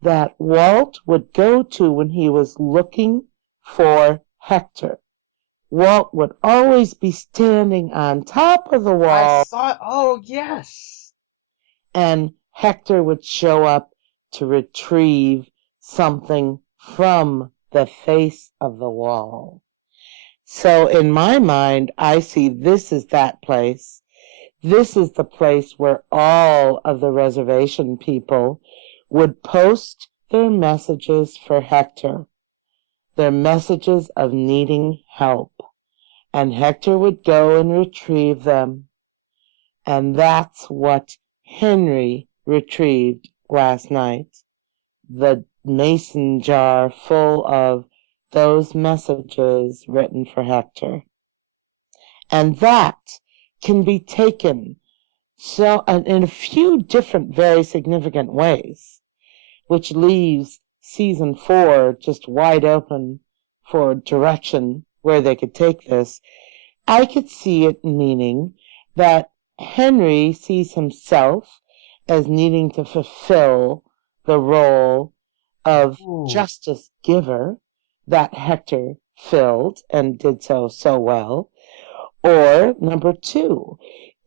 that Walt would go to when he was looking for Hector. Walt would always be standing on top of the wall. Oh, yes. And Hector would show up to retrieve something from the face of the wall. So in my mind, I see this is that place. This is the place where all of the reservation people would post their messages for Hector, their messages of needing help, and Hector would go and retrieve them. And that's what Henry retrieved last night, the mason jar full of those messages written for Hector. And that can be taken in a few different, very significant ways, which leaves season 4 just wide open for direction where they could take this. I could see it meaning that Henry sees himself as needing to fulfill the role of justice giver that Hector filled and did so well. Or number 2,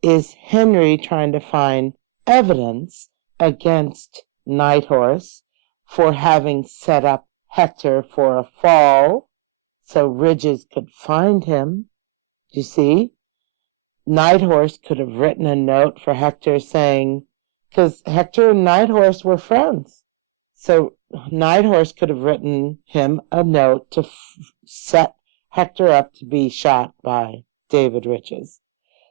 is Henry trying to find evidence against Nighthorse for having set up Hector for a fall so Ridges could find him. You see? Nighthorse could have written a note for Hector saying, because Hector and Nighthorse were friends. So Nighthorse could have written him a note to set Hector up to be shot by David Rich's.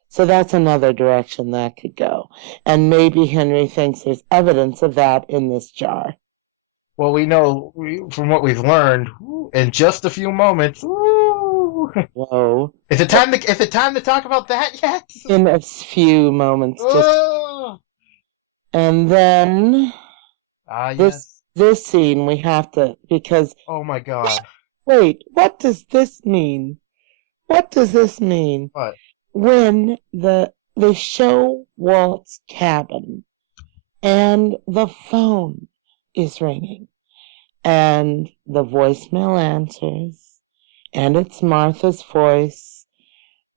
So that's another direction that could go. And maybe Henry thinks there's evidence of that in this jar. Well, we know from what we've learned in just a few moments. Whoa. Is it time to talk about that yet? In a few moments, and then yes. this scene we have to, because oh my god. Wait, what does this mean? What does this mean? What? When they show Walt's cabin and the phone is ringing and the voicemail answers and it's Martha's voice.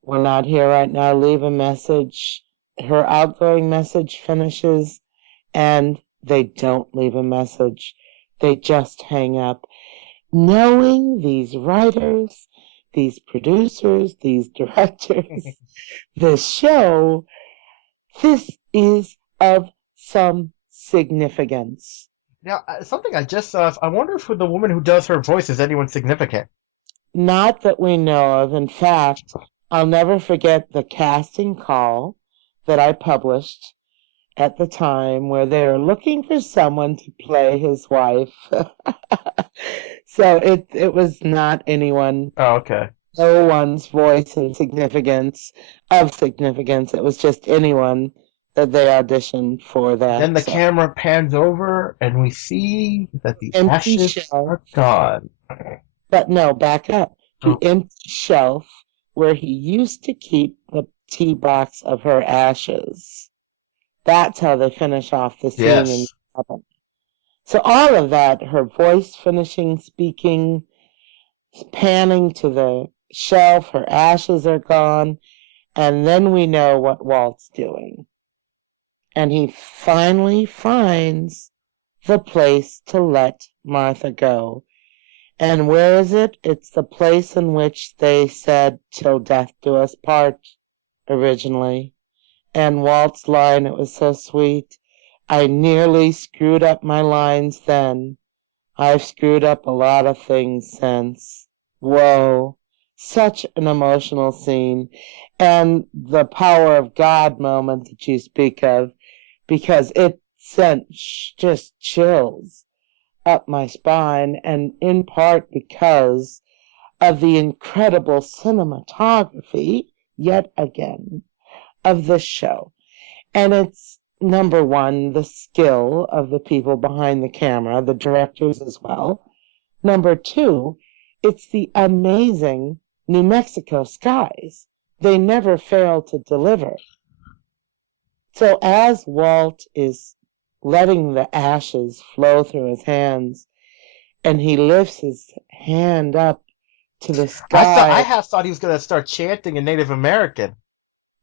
We're not here right now. Leave a message. Her outgoing message finishes and they don't leave a message. They just hang up. Knowing these writers, these producers, these directors, this show, this is of some significance. Now, something I just saw, I wonder if the woman who does her voice is anyone significant. Not that we know of. In fact, I'll never forget the casting call that I published at the time where they were looking for someone to play his wife. So it was not anyone. Oh, okay. No one's voice of significance. It was just anyone that they auditioned for that. Then the camera pans over and we see that the empty ashes shelf are gone. But no, back up. The Oh. empty shelf where he used to keep the tea box of her ashes. That's how they finish off the scene. Yes. So all of that, her voice finishing, speaking, panning to the shelf, her ashes are gone, and then we know what Walt's doing. And he finally finds the place to let Martha go. And where is it? It's the place in which they said, "Till death do us part," originally. And Walt's line, it was so sweet. I nearly screwed up my lines then. I've screwed up a lot of things since. Whoa. Such an emotional scene. And the power of God moment that you speak of, because it sent just chills up my spine, and in part because of the incredible cinematography, yet again, of this show. And it's, number one, the skill of the people behind the camera, the directors as well. Number two, it's the amazing New Mexico skies. They never fail to deliver. So as Walt is letting the ashes flow through his hands, and he lifts his hand up to the sky. I half thought he was going to start chanting in Native American.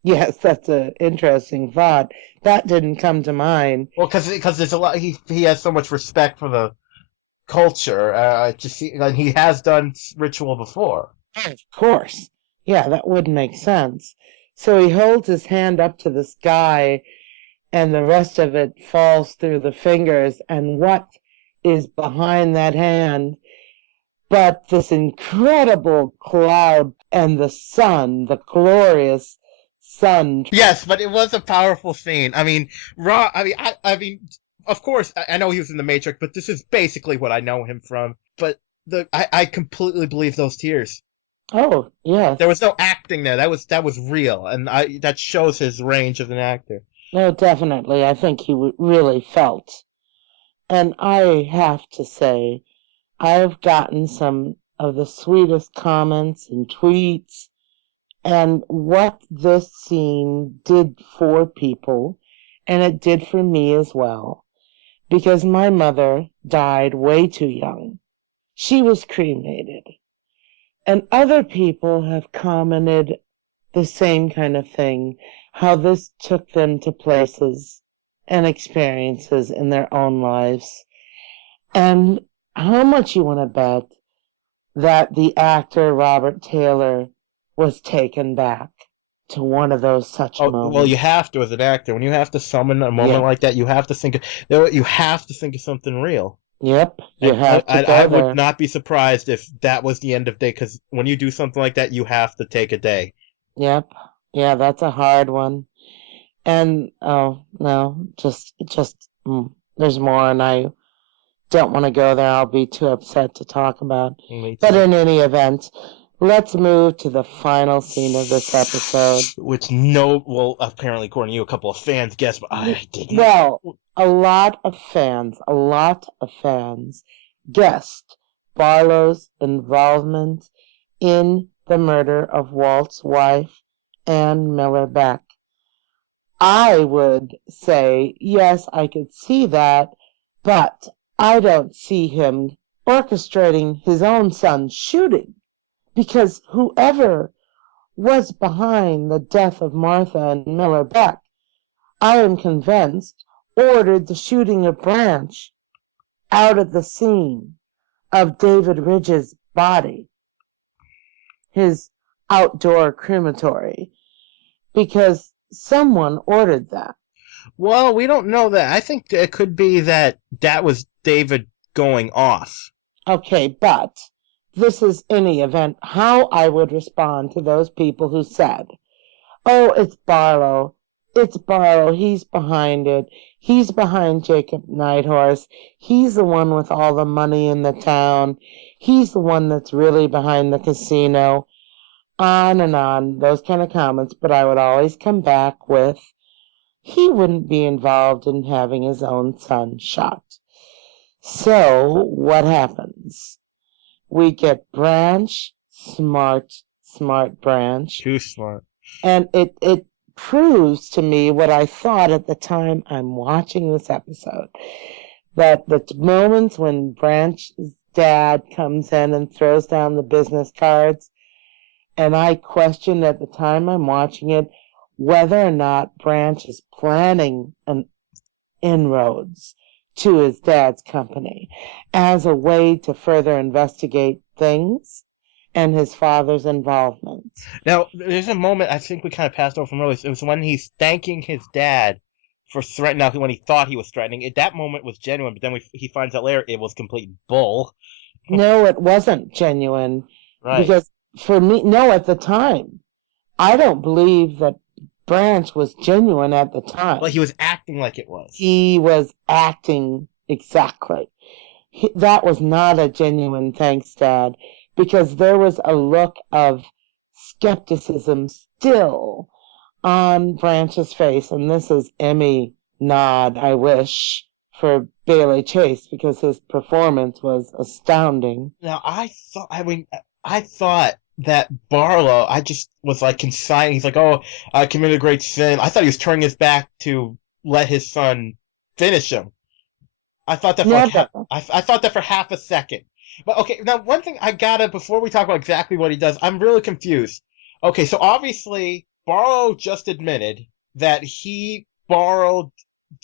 Yes, that's an interesting thought. That didn't come to mind. Well, because there's a lot. He has so much respect for the culture. And he has done ritual before. Of course. Yeah, that would make sense. So he holds his hand up to the sky, and the rest of it falls through the fingers. And what is behind that hand but this incredible cloud and the sun, the glorious sun? Yes, but it was a powerful scene. I mean, I mean, of course, I know he was in The Matrix, but this is basically what I know him from. But I completely believe those tears. Oh, yes. There was no acting there. That was real, and that shows his range as an actor. No, definitely. I think he really felt. And I have to say, I've gotten some of the sweetest comments and tweets, and what this scene did for people, and it did for me as well, because my mother died way too young. She was cremated. And other people have commented the same kind of thing, how this took them to places and experiences in their own lives. And how much you want to bet that the actor Robert Taylor was taken back to one of those such moments. Well, you have to as an actor. When you have to summon a moment like that, you have to think of something real. Yep, you have to go I there. would not be surprised if that was the end of day, because when you do something like that, you have to take a day. Yep. Yeah, that's a hard one. And oh no, there's more, and I don't want to go there. I'll be too upset to talk about. Me But too. in any event, let's move to the final scene of this episode. Which well, apparently according to you, a couple of fans guessed, but I didn't. Well, a lot of fans guessed Barlow's involvement in the murder of Walt's wife, Ann Miller Beck. I would say, yes, I could see that, but I don't see him orchestrating his own son's shooting, because whoever was behind the death of Martha and Miller Beck, I am convinced, ordered the shooting of Branch out of the scene of David Ridge's body, his outdoor crematory, because someone ordered that. Well, we don't know that. I think it could be that was David going off. Okay, but this is any event how I would respond to those people who said, oh, it's Barlow. It's Barlow. He's behind it. He's behind Jacob Nighthorse. He's the one with all the money in the town. He's the one that's really behind the casino. On and on, those kind of comments. But I would always come back with, he wouldn't be involved in having his own son shot. So what happens? We get Branch, smart Branch. Too smart. And it proves to me what I thought at the time I'm watching this episode, that the moments when Branch's dad comes in and throws down the business cards, and I questioned at the time I'm watching it whether or not Branch is planning an inroads to his dad's company as a way to further investigate things and his father's involvement. Now, there's a moment I think we kind of passed over from earlier. It was when he's thanking his dad for threatening. Now, when he thought he was threatening, that moment was genuine. But then he finds out later it was complete bull. No, it wasn't genuine. Right. Because for me, no, at the time, I don't believe that Branch was genuine at the time. Well, he was acting like it was. He was acting exactly. That was not a genuine thanks, Dad, because there was a look of skepticism still on Branch's face, and this is Emmy nod, I wish, for Bailey Chase, because his performance was astounding. Now, I thought that Barlow, I just was like consigning. He's like, oh, I committed a great sin. I thought he was turning his back to let his son finish him. I thought that for I thought that for half a second. But okay, now one thing before we talk about exactly what he does, I'm really confused. Okay, so obviously Barlow just admitted that he borrowed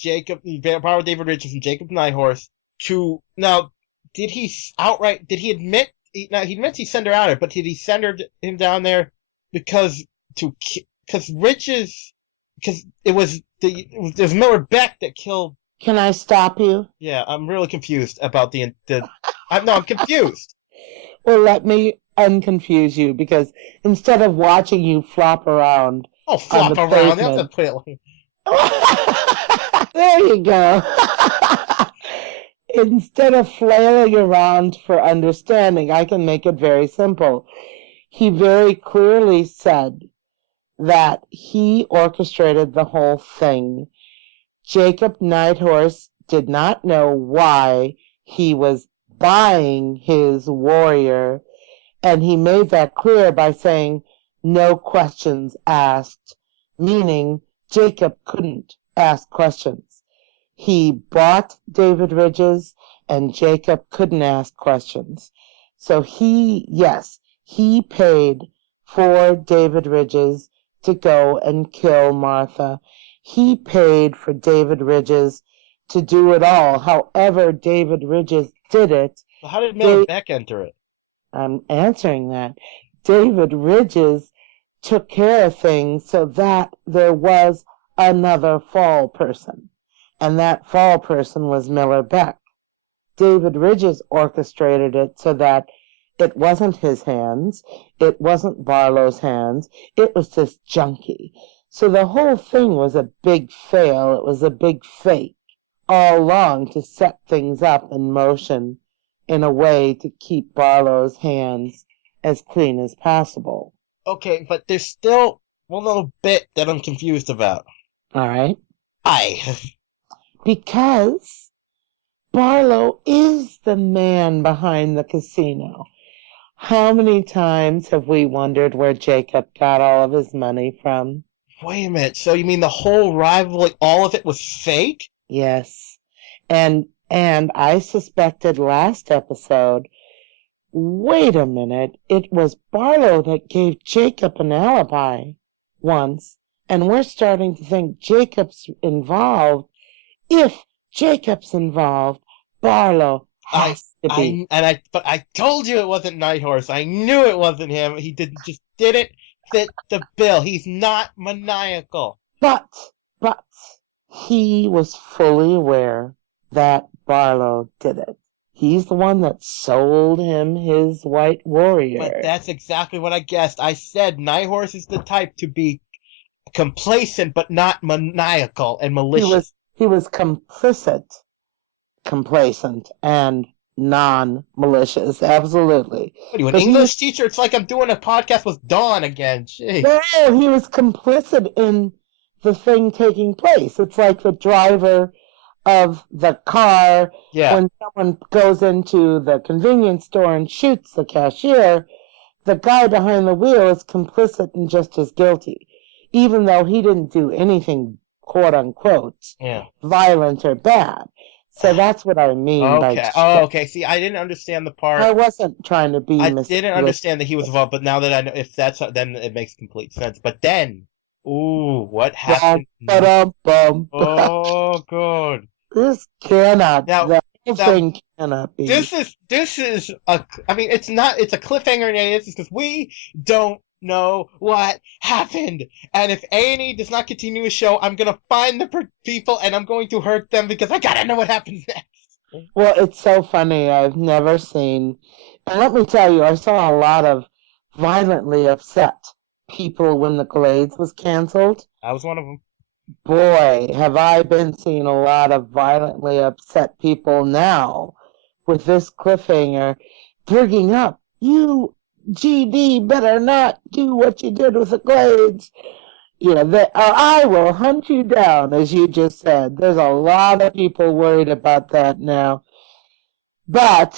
David Richards and Jacob Nighthorse to. Now, did he admit? Now he admits he sent her out there, but did he send him down there because Rich's, because it was Miller Beck that killed. Can I stop you? Yeah, I'm really confused about I'm confused. Well, let me unconfuse you, because instead of watching you flop around, flop around. That's a put it like... There you go. Instead of flailing around for understanding, I can make it very simple. He very clearly said that he orchestrated the whole thing. Jacob Nighthorse did not know why he was buying his warrior, and he made that clear by saying, no questions asked, meaning Jacob couldn't ask questions. He bought David Ridges, and Jacob couldn't ask questions. So he paid for David Ridges to go and kill Martha. He paid for David Ridges to do it all. However David Ridges did it. Well, how did Miller Beck enter it? I'm answering that. David Ridges took care of things so that there was another fall person. And that fall person was Miller Beck. David Ridges orchestrated it so that It wasn't his hands. It wasn't Barlow's hands. It was this junkie. So the whole thing was a big fail. It was a big fake all along to set things up in motion in a way to keep Barlow's hands as clean as possible. Okay, but there's still one little bit that I'm confused about. All right? I. Because Barlow is the man behind the casino. How many times have we wondered where Jacob got all of his money from? Wait a minute. So you mean the whole rivalry, all of it was fake? Yes. And I suspected last episode, wait a minute, it was Barlow that gave Jacob an alibi once, and we're starting to think Jacob's involved. If Jacob's involved, Barlow has to be. But I told you it wasn't Nighthorse. I knew it wasn't him. He didn't fit the bill. He's not maniacal. But he was fully aware that Barlow did it. He's the one that sold him his white warrior. But that's exactly what I guessed. I said Nighthorse is the type to be complacent but not maniacal and malicious. He was complicit, complacent, and non-malicious. Absolutely. What are you, an English teacher? It's like I'm doing a podcast with Dawn again. Jeez. No, he was complicit in the thing taking place. It's like the driver of the car when someone goes into the convenience store and shoots the cashier. The guy behind the wheel is complicit and just as guilty, even though he didn't do anything, quote unquote, violent or bad. So that's what I mean by. Okay. See, I didn't understand the part. I wasn't trying to be. I didn't understand that he was involved, but now that I know, if that's then it makes complete sense. But then, what happened? Oh, God! This cannot. The whole thing cannot be. This is a. I mean, it's not. It's a cliffhanger, and it's because we don't know what happened. And if A&E does not continue the show, I'm going to find the people and I'm going to hurt them because I got to know what happens next. Well, it's so funny. I've never seen, and let me tell you, I saw a lot of violently upset people when the Glades was canceled. I was one of them. Boy, have I been seeing a lot of violently upset people now with this cliffhanger bringing up, you GD better not do what you did with the Glades. You know, I will hunt you down, as you just said. There's a lot of people worried about that now. But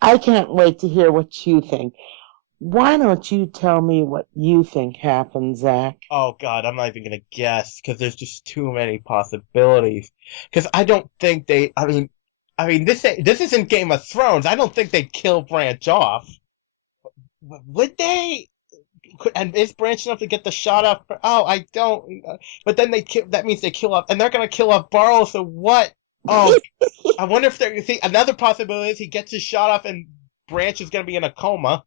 I can't wait to hear what you think. Why don't you tell me what you think happened, Zach? Oh, God, I'm not even going to guess because there's just too many possibilities. Because I don't think I mean, this isn't Game of Thrones. I don't think they'd kill Branch off. Would they? And is Branch enough to get the shot off? Oh, I don't. But then that means they kill off, and they're gonna kill off Barlow. So what? Oh, I wonder if they're. See, another possibility is he gets his shot off, and Branch is gonna be in a coma.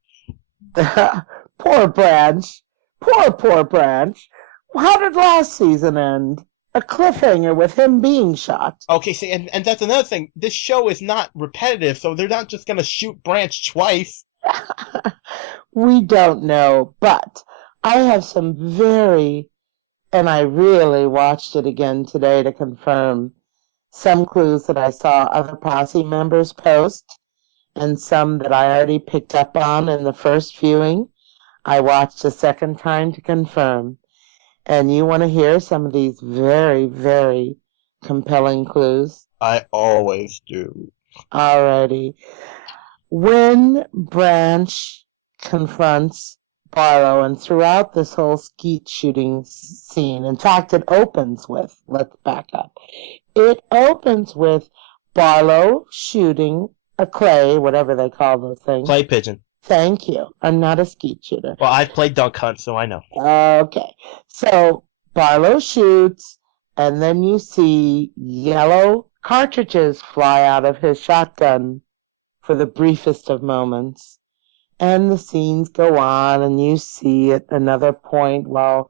Poor Branch. Poor Branch. How did last season end? A cliffhanger with him being shot. Okay, see, and that's another thing. This show is not repetitive, so they're not just going to shoot Branch twice. We don't know, but I have some and I really watched it again today to confirm some clues that I saw other posse members post and some that I already picked up on in the first viewing. I watched a second time to confirm. And you want to hear some of these very, very compelling clues? I always do. Alrighty. When Branch confronts Barlow, and throughout this whole skeet shooting scene, in fact, it opens with, let's back up. It opens with Barlow shooting a clay, whatever they call those things. Clay pigeon. Thank you. I'm not a skeet shooter. Well, I've played duck hunt, so I know. Okay. So Barlow shoots, and then you see yellow cartridges fly out of his shotgun for the briefest of moments. And the scenes go on, and you see at another point while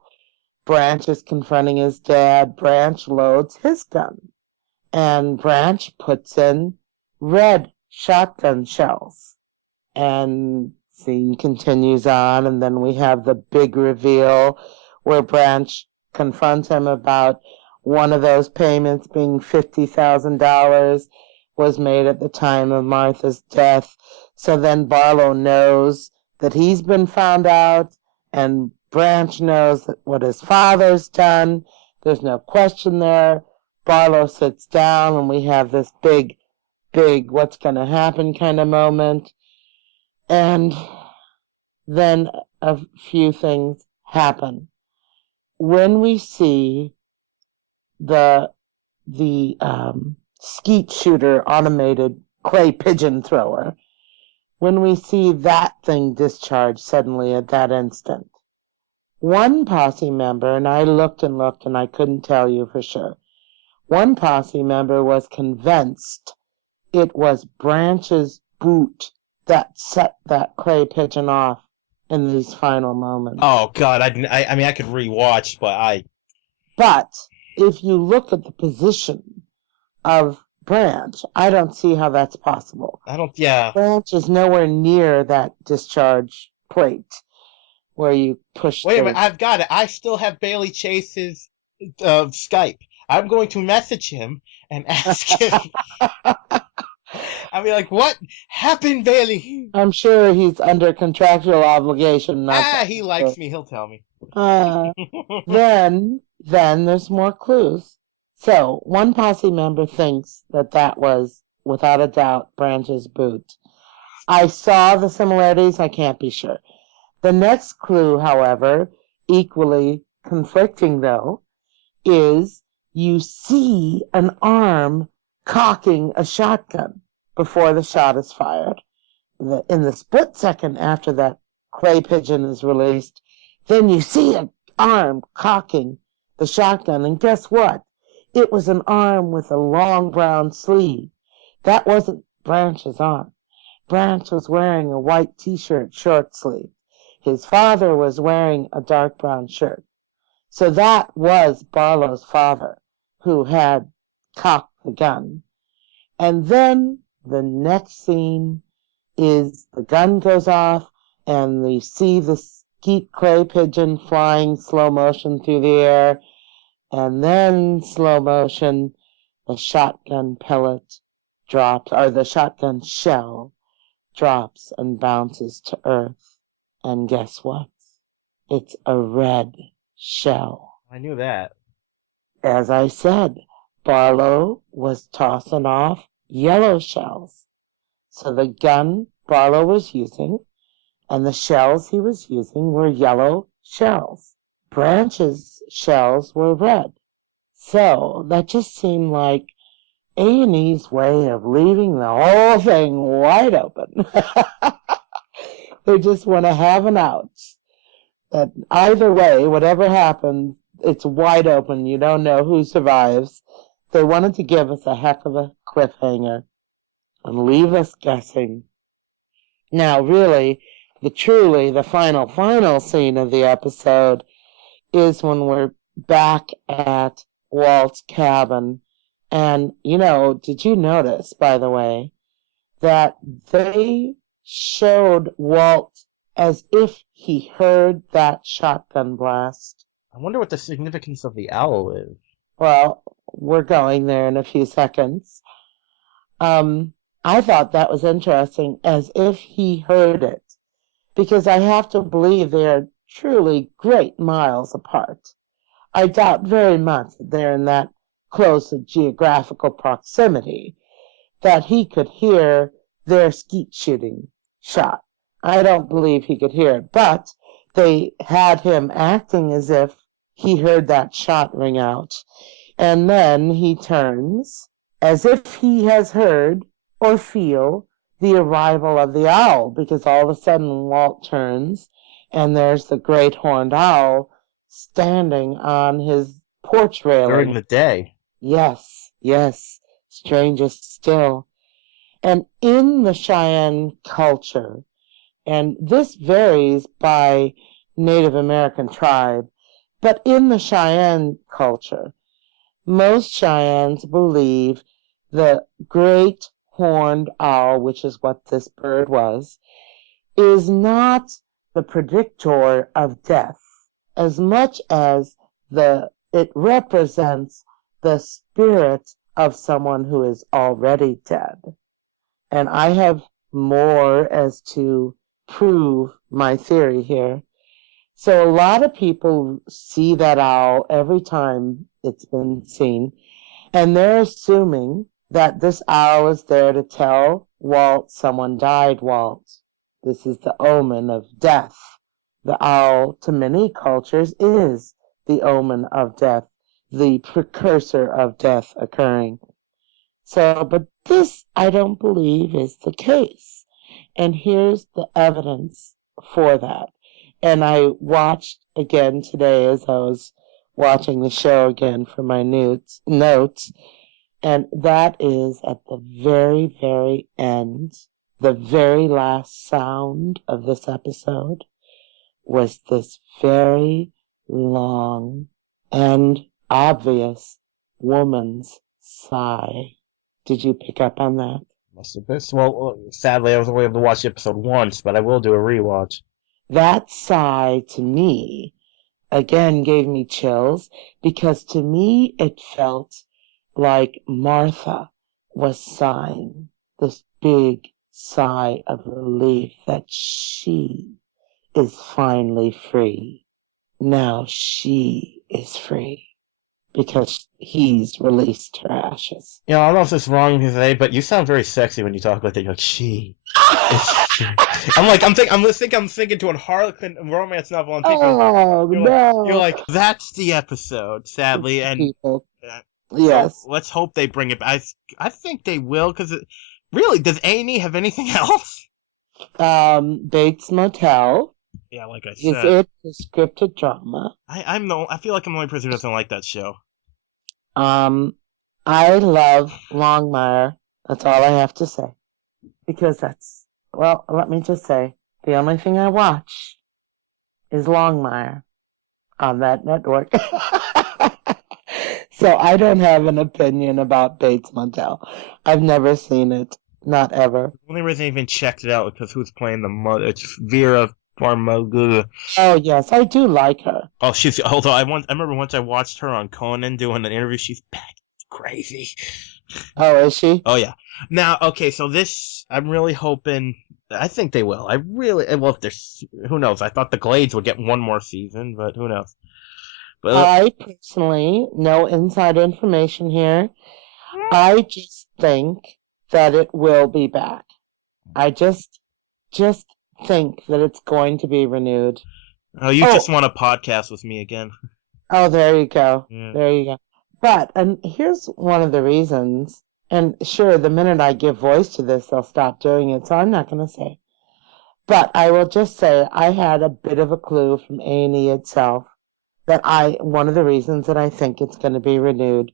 Branch is confronting his dad, Branch loads his gun. And Branch puts in red shotgun shells. And scene continues on, and then we have the big reveal where Branch confronts him about one of those payments being $50,000 was made at the time of Martha's death. So then Barlow knows that he's been found out, and Branch knows that what his father's done. There's no question there. Barlow sits down, and we have this big what's going to happen kind of moment. And then a few things happen. When we see the skeet shooter automated clay pigeon thrower, when we see that thing discharged suddenly at that instant, one posse member, and I looked and I couldn't tell you for sure, one posse member was convinced it was Branch's boot that set that clay pigeon off in these final moments. Oh God, I mean I could rewatch, but But if you look at the position of Branch, I don't see how that's possible. Yeah. Branch is nowhere near that discharge plate where you push. Wait a minute, I've got it. I still have Bailey Chase's Skype. I'm going to message him and ask him. I'll be like, what happened, Bailey? I'm sure he's under contractual obligation not he likes me. He'll tell me. Then there's more clues. So one posse member thinks that was, without a doubt, Branch's boot. I saw the similarities. I can't be sure. The next clue, however, equally conflicting though, is you see an arm cocking a shotgun before the shot is fired. In the split second after that clay pigeon is released, then you see an arm cocking the shotgun, and guess what? It was an arm with a long brown sleeve. That wasn't Branch's arm. Branch was wearing a white t-shirt, short sleeve. His father was wearing a dark brown shirt. So that was Barlow's father, who had cocked the gun. And then the next scene is the gun goes off, and we see the skeet clay pigeon flying slow motion through the air, and then slow motion, the shotgun pellet drops, or the shotgun shell drops and bounces to earth. And guess what? It's a red shell. I knew that. As I said, Barlow was tossing off yellow shells. So the gun Barlow was using and the shells he was using were yellow shells. Branch's shells were red. So that just seemed like A&E's way of leaving the whole thing wide open. They just want to have an out. That either way, whatever happens, it's wide open. You don't know who survives. They wanted to give us a heck of a cliffhanger and leave us guessing. Now, really, the final scene of the episode is when we're back at Walt's cabin. And, did you notice, by the way, that they showed Walt as if he heard that shotgun blast? I wonder what the significance of the owl is. Well, we're going there in a few seconds. I thought that was interesting, as if he heard it, because I have to believe they are truly great miles apart. I doubt very much that they're in that close a geographical proximity that he could hear their skeet shooting shot. I don't believe he could hear it, but they had him acting as if he heard that shot ring out. And then he turns as if he has heard or feel the arrival of the owl, because all of a sudden Walt turns and there's the great horned owl standing on his porch railing. During the day. Yes, strangest still. And in the Cheyenne culture, and this varies by Native American tribe, but in the Cheyenne culture, most Cheyennes believe the great horned owl, which is what this bird was, is not the predictor of death as much as it represents the spirit of someone who is already dead. And I have more as to prove my theory here. So a lot of people see that owl every time it's been seen, and they're assuming that this owl is there to tell Walt someone died, Walt. This is the omen of death. The owl, to many cultures, is the omen of death, the precursor of death occurring. So, but this I don't believe is the case. And here's the evidence for that. And I watched again today as I was watching the show again for my notes, and that is at the very, very end, the very last sound of this episode was this very long and obvious woman's sigh. Did you pick up on that? Must have been. Well, sadly, I was only able to watch the episode once, but I will do a rewatch. That sigh to me, again, gave me chills because to me it felt like Martha was sighing this big sigh of relief that she is finally free. Now she is free because he's released her ashes. You know, I don't know if it's wrong to say, but you sound very sexy when you talk like that. You're like, she is free. I'm thinking to a Harlequin romance novel. You're like, that's the episode, sadly, and people. Yes. So let's hope they bring it back. I think they will, because really, does A&E have anything else? Bates Motel. Yeah, like I said. Is it a scripted drama? I feel like I'm the only person who doesn't like that show. I love Longmire. That's all I have to say. Because let me just say, the only thing I watch is Longmire on that network. So I don't have an opinion about Bates Motel. I've never seen it. Not ever. The only reason I even checked it out because who's playing the mother? It's Vera Farmiga. Oh yes, I do like her. Oh, although I remember once I watched her on Conan doing an interview. She's back crazy. Oh, is she? Oh yeah. Now, okay, so this I'm really hoping. I think they will. If there's who knows? I thought the Glades would get one more season, but who knows? But I personally, no inside information here. I just think that it will be back. I just think that it's going to be renewed. Oh, you just want a podcast with me again. Oh, there you go. Yeah. There you go. But, and here's one of the reasons, and sure, the minute I give voice to this, they'll stop doing it, so I'm not going to say. But I will just say I had a bit of a clue from A&E itself that one of the reasons that I think it's going to be renewed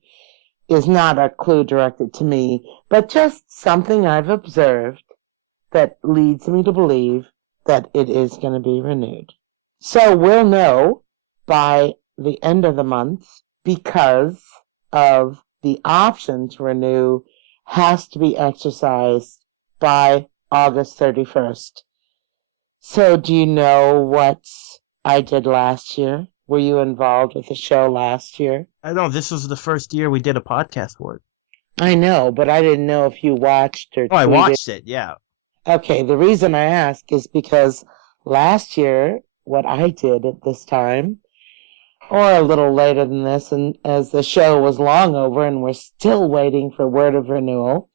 is not a clue directed to me, but just something I've observed that leads me to believe that it is going to be renewed. So we'll know by the end of the month because of the option to renew has to be exercised by August 31st. So do you know what I did last year? Were you involved with the show last year? I know this was the first year we did a podcast for it. I know, but I didn't know if you watched or tweeted. I watched it, yeah. Okay, the reason I ask is because last year, what I did at this time, or a little later than this, and as the show was long over and we're still waiting for word of renewal,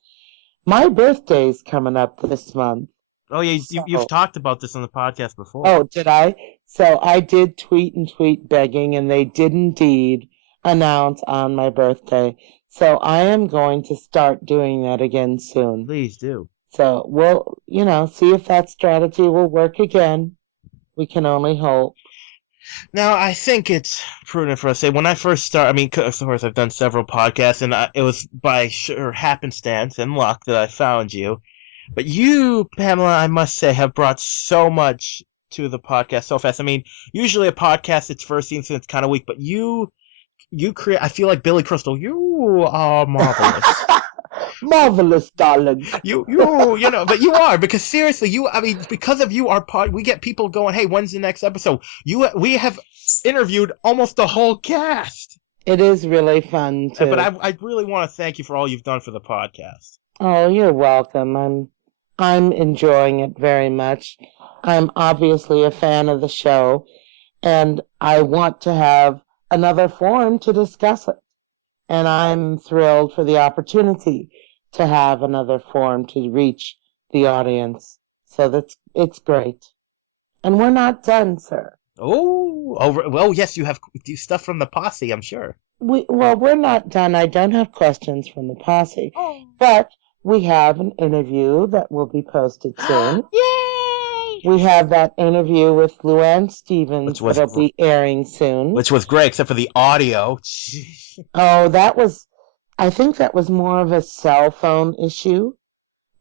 my birthday's coming up this month. Oh, yeah, you've talked about this on the podcast before. Oh, did I? So I did tweet begging, and they did indeed announce on my birthday. So I am going to start doing that again soon. Please do. So we'll, see if that strategy will work again. We can only hope. Now, I think it's prudent for us to say, when I first started, of course, I've done several podcasts, and it was by sure happenstance and luck that I found you. But you, Pamela, I must say, have brought so much to the podcast so fast. Usually a podcast, its first season, it's kind of weak, but you create, I feel like Billy Crystal, you are marvelous. Marvelous, darling. But you are, because seriously, because of you, we get people going, hey, when's the next episode? We have interviewed almost the whole cast. It is really fun too. But I really want to thank you for all you've done for the podcast. Oh, you're welcome. I'm enjoying it very much. I'm obviously a fan of the show, and I want to have another forum to discuss it. And I'm thrilled for the opportunity to have another forum to reach the audience. So it's great. And we're not done, sir. Well, yes, you have stuff from the posse, I'm sure. We're not done. I don't have questions from the posse, but we have an interview that will be posted soon. Yay! We have that interview with Luann Stevens that'll be airing soon. Which was great, except for the audio. Oh, I think that was more of a cell phone issue,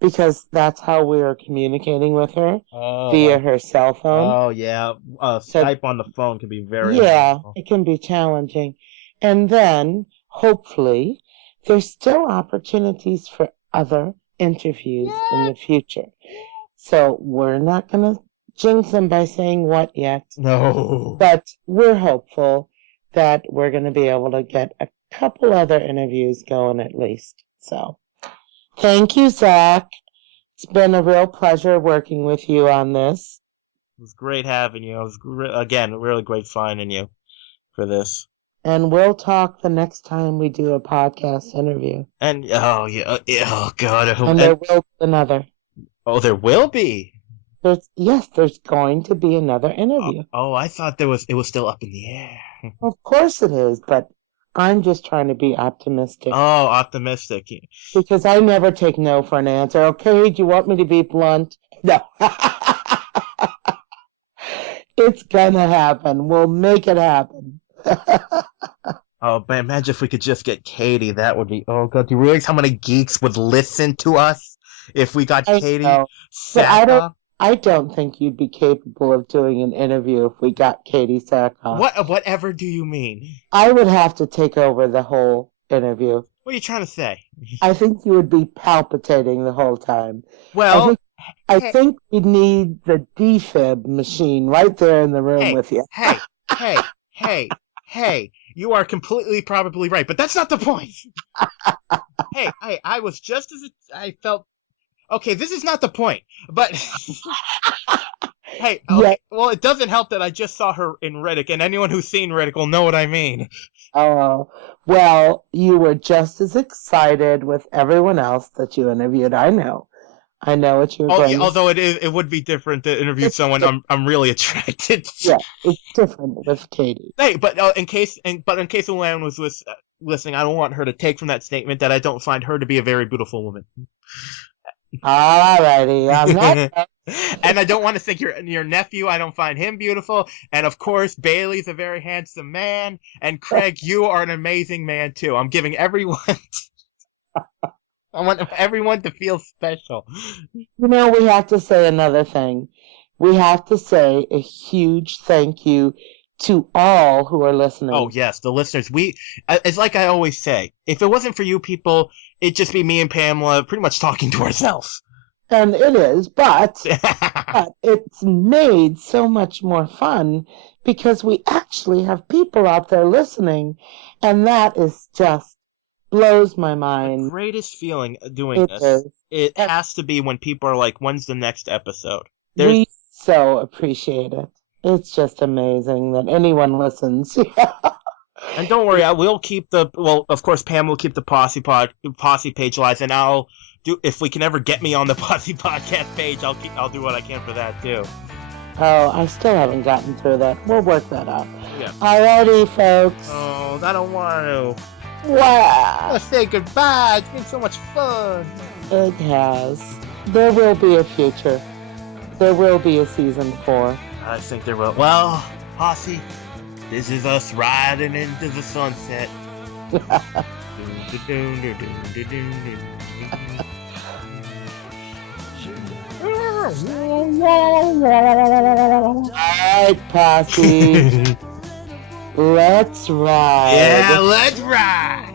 because that's how we were communicating with her, via her cell phone. Oh, yeah. Skype on the phone can be very helpful. It can be challenging. And then, hopefully, there's still opportunities for other interviews in the future. So we're not going to jinx them by saying what yet. No. But we're hopeful that we're going to be able to get a couple other interviews going at least. So, thank you, Zach. It's been a real pleasure working with you on this. It was great having you. It was, again, really great finding you for this. And we'll talk the next time we do a podcast interview. And, oh, yeah. Oh, God. And there will be another. Oh, there will be? There's going to be another interview. Oh, I thought it was still up in the air. Of course it is, but I'm just trying to be optimistic. Oh, optimistic. Because I never take no for an answer. Okay, do you want me to be blunt? No. It's gonna happen. We'll make it happen. Oh, but imagine if we could just get Katie. That would be, oh, God. Do you realize how many geeks would listen to us if we got Katie? But I don't think you'd be capable of doing an interview if we got Katie Sackhoff. Whatever do you mean? I would have to take over the whole interview. What are you trying to say? I think you would be palpitating the whole time. Well, I think we'd need the defib machine right there in the room with you. Hey, you are completely probably right, but that's not the point. Hey, I was just as I felt. Okay, this is not the point, but hey, okay, well, it doesn't help that I just saw her in Riddick, and anyone who's seen Riddick will know what I mean. Oh, well, you were just as excited with everyone else that you interviewed. I know what you were going to say. Although it would be different to interview someone I'm really attracted to. Yeah, it's different with Katie. Hey, but in case Luann was listening, I don't want her to take from that statement that I don't find her to be a very beautiful woman. Alrighty, I'm not. And I don't want to think your nephew. I don't find him beautiful. And of course, Bailey's a very handsome man. And Craig, you are an amazing man too. I'm giving everyone. I want everyone to feel special. We have to say another thing. We have to say a huge thank you to all who are listening. Oh, yes, the listeners. It's like I always say, if it wasn't for you people, it'd just be me and Pamela pretty much talking to ourselves. And it is, but it's made so much more fun because we actually have people out there listening, and that is just blows my mind. The greatest feeling doing this, it has to be when people are like, when's the next episode? We so appreciate it. It's just amazing that anyone listens. And don't worry, we'll keep of course, Pam will keep the posse page live, and I'll do, if we can ever get me on the posse podcast page, I'll do what I can for that too. Oh, I still haven't gotten through that. We'll work that out. Yeah. Alrighty, folks. Oh, I don't want to. Wow. Let's say goodbye. It's been so much fun. It has. There will be a future. There will be a season 4. I think there will. Well, posse, this is us riding into the sunset. Alright, posse. Let's ride. Yeah, let's ride.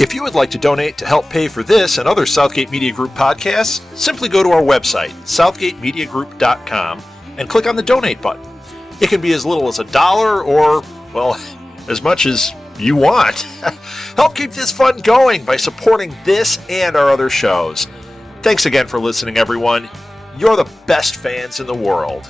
If you would like to donate to help pay for this and other Southgate Media Group podcasts, simply go to our website, southgatemediagroup.com, and click on the donate button. It can be as little as $1 or, well, as much as you want. Help keep this fun going by supporting this and our other shows. Thanks again for listening, everyone. You're the best fans in the world.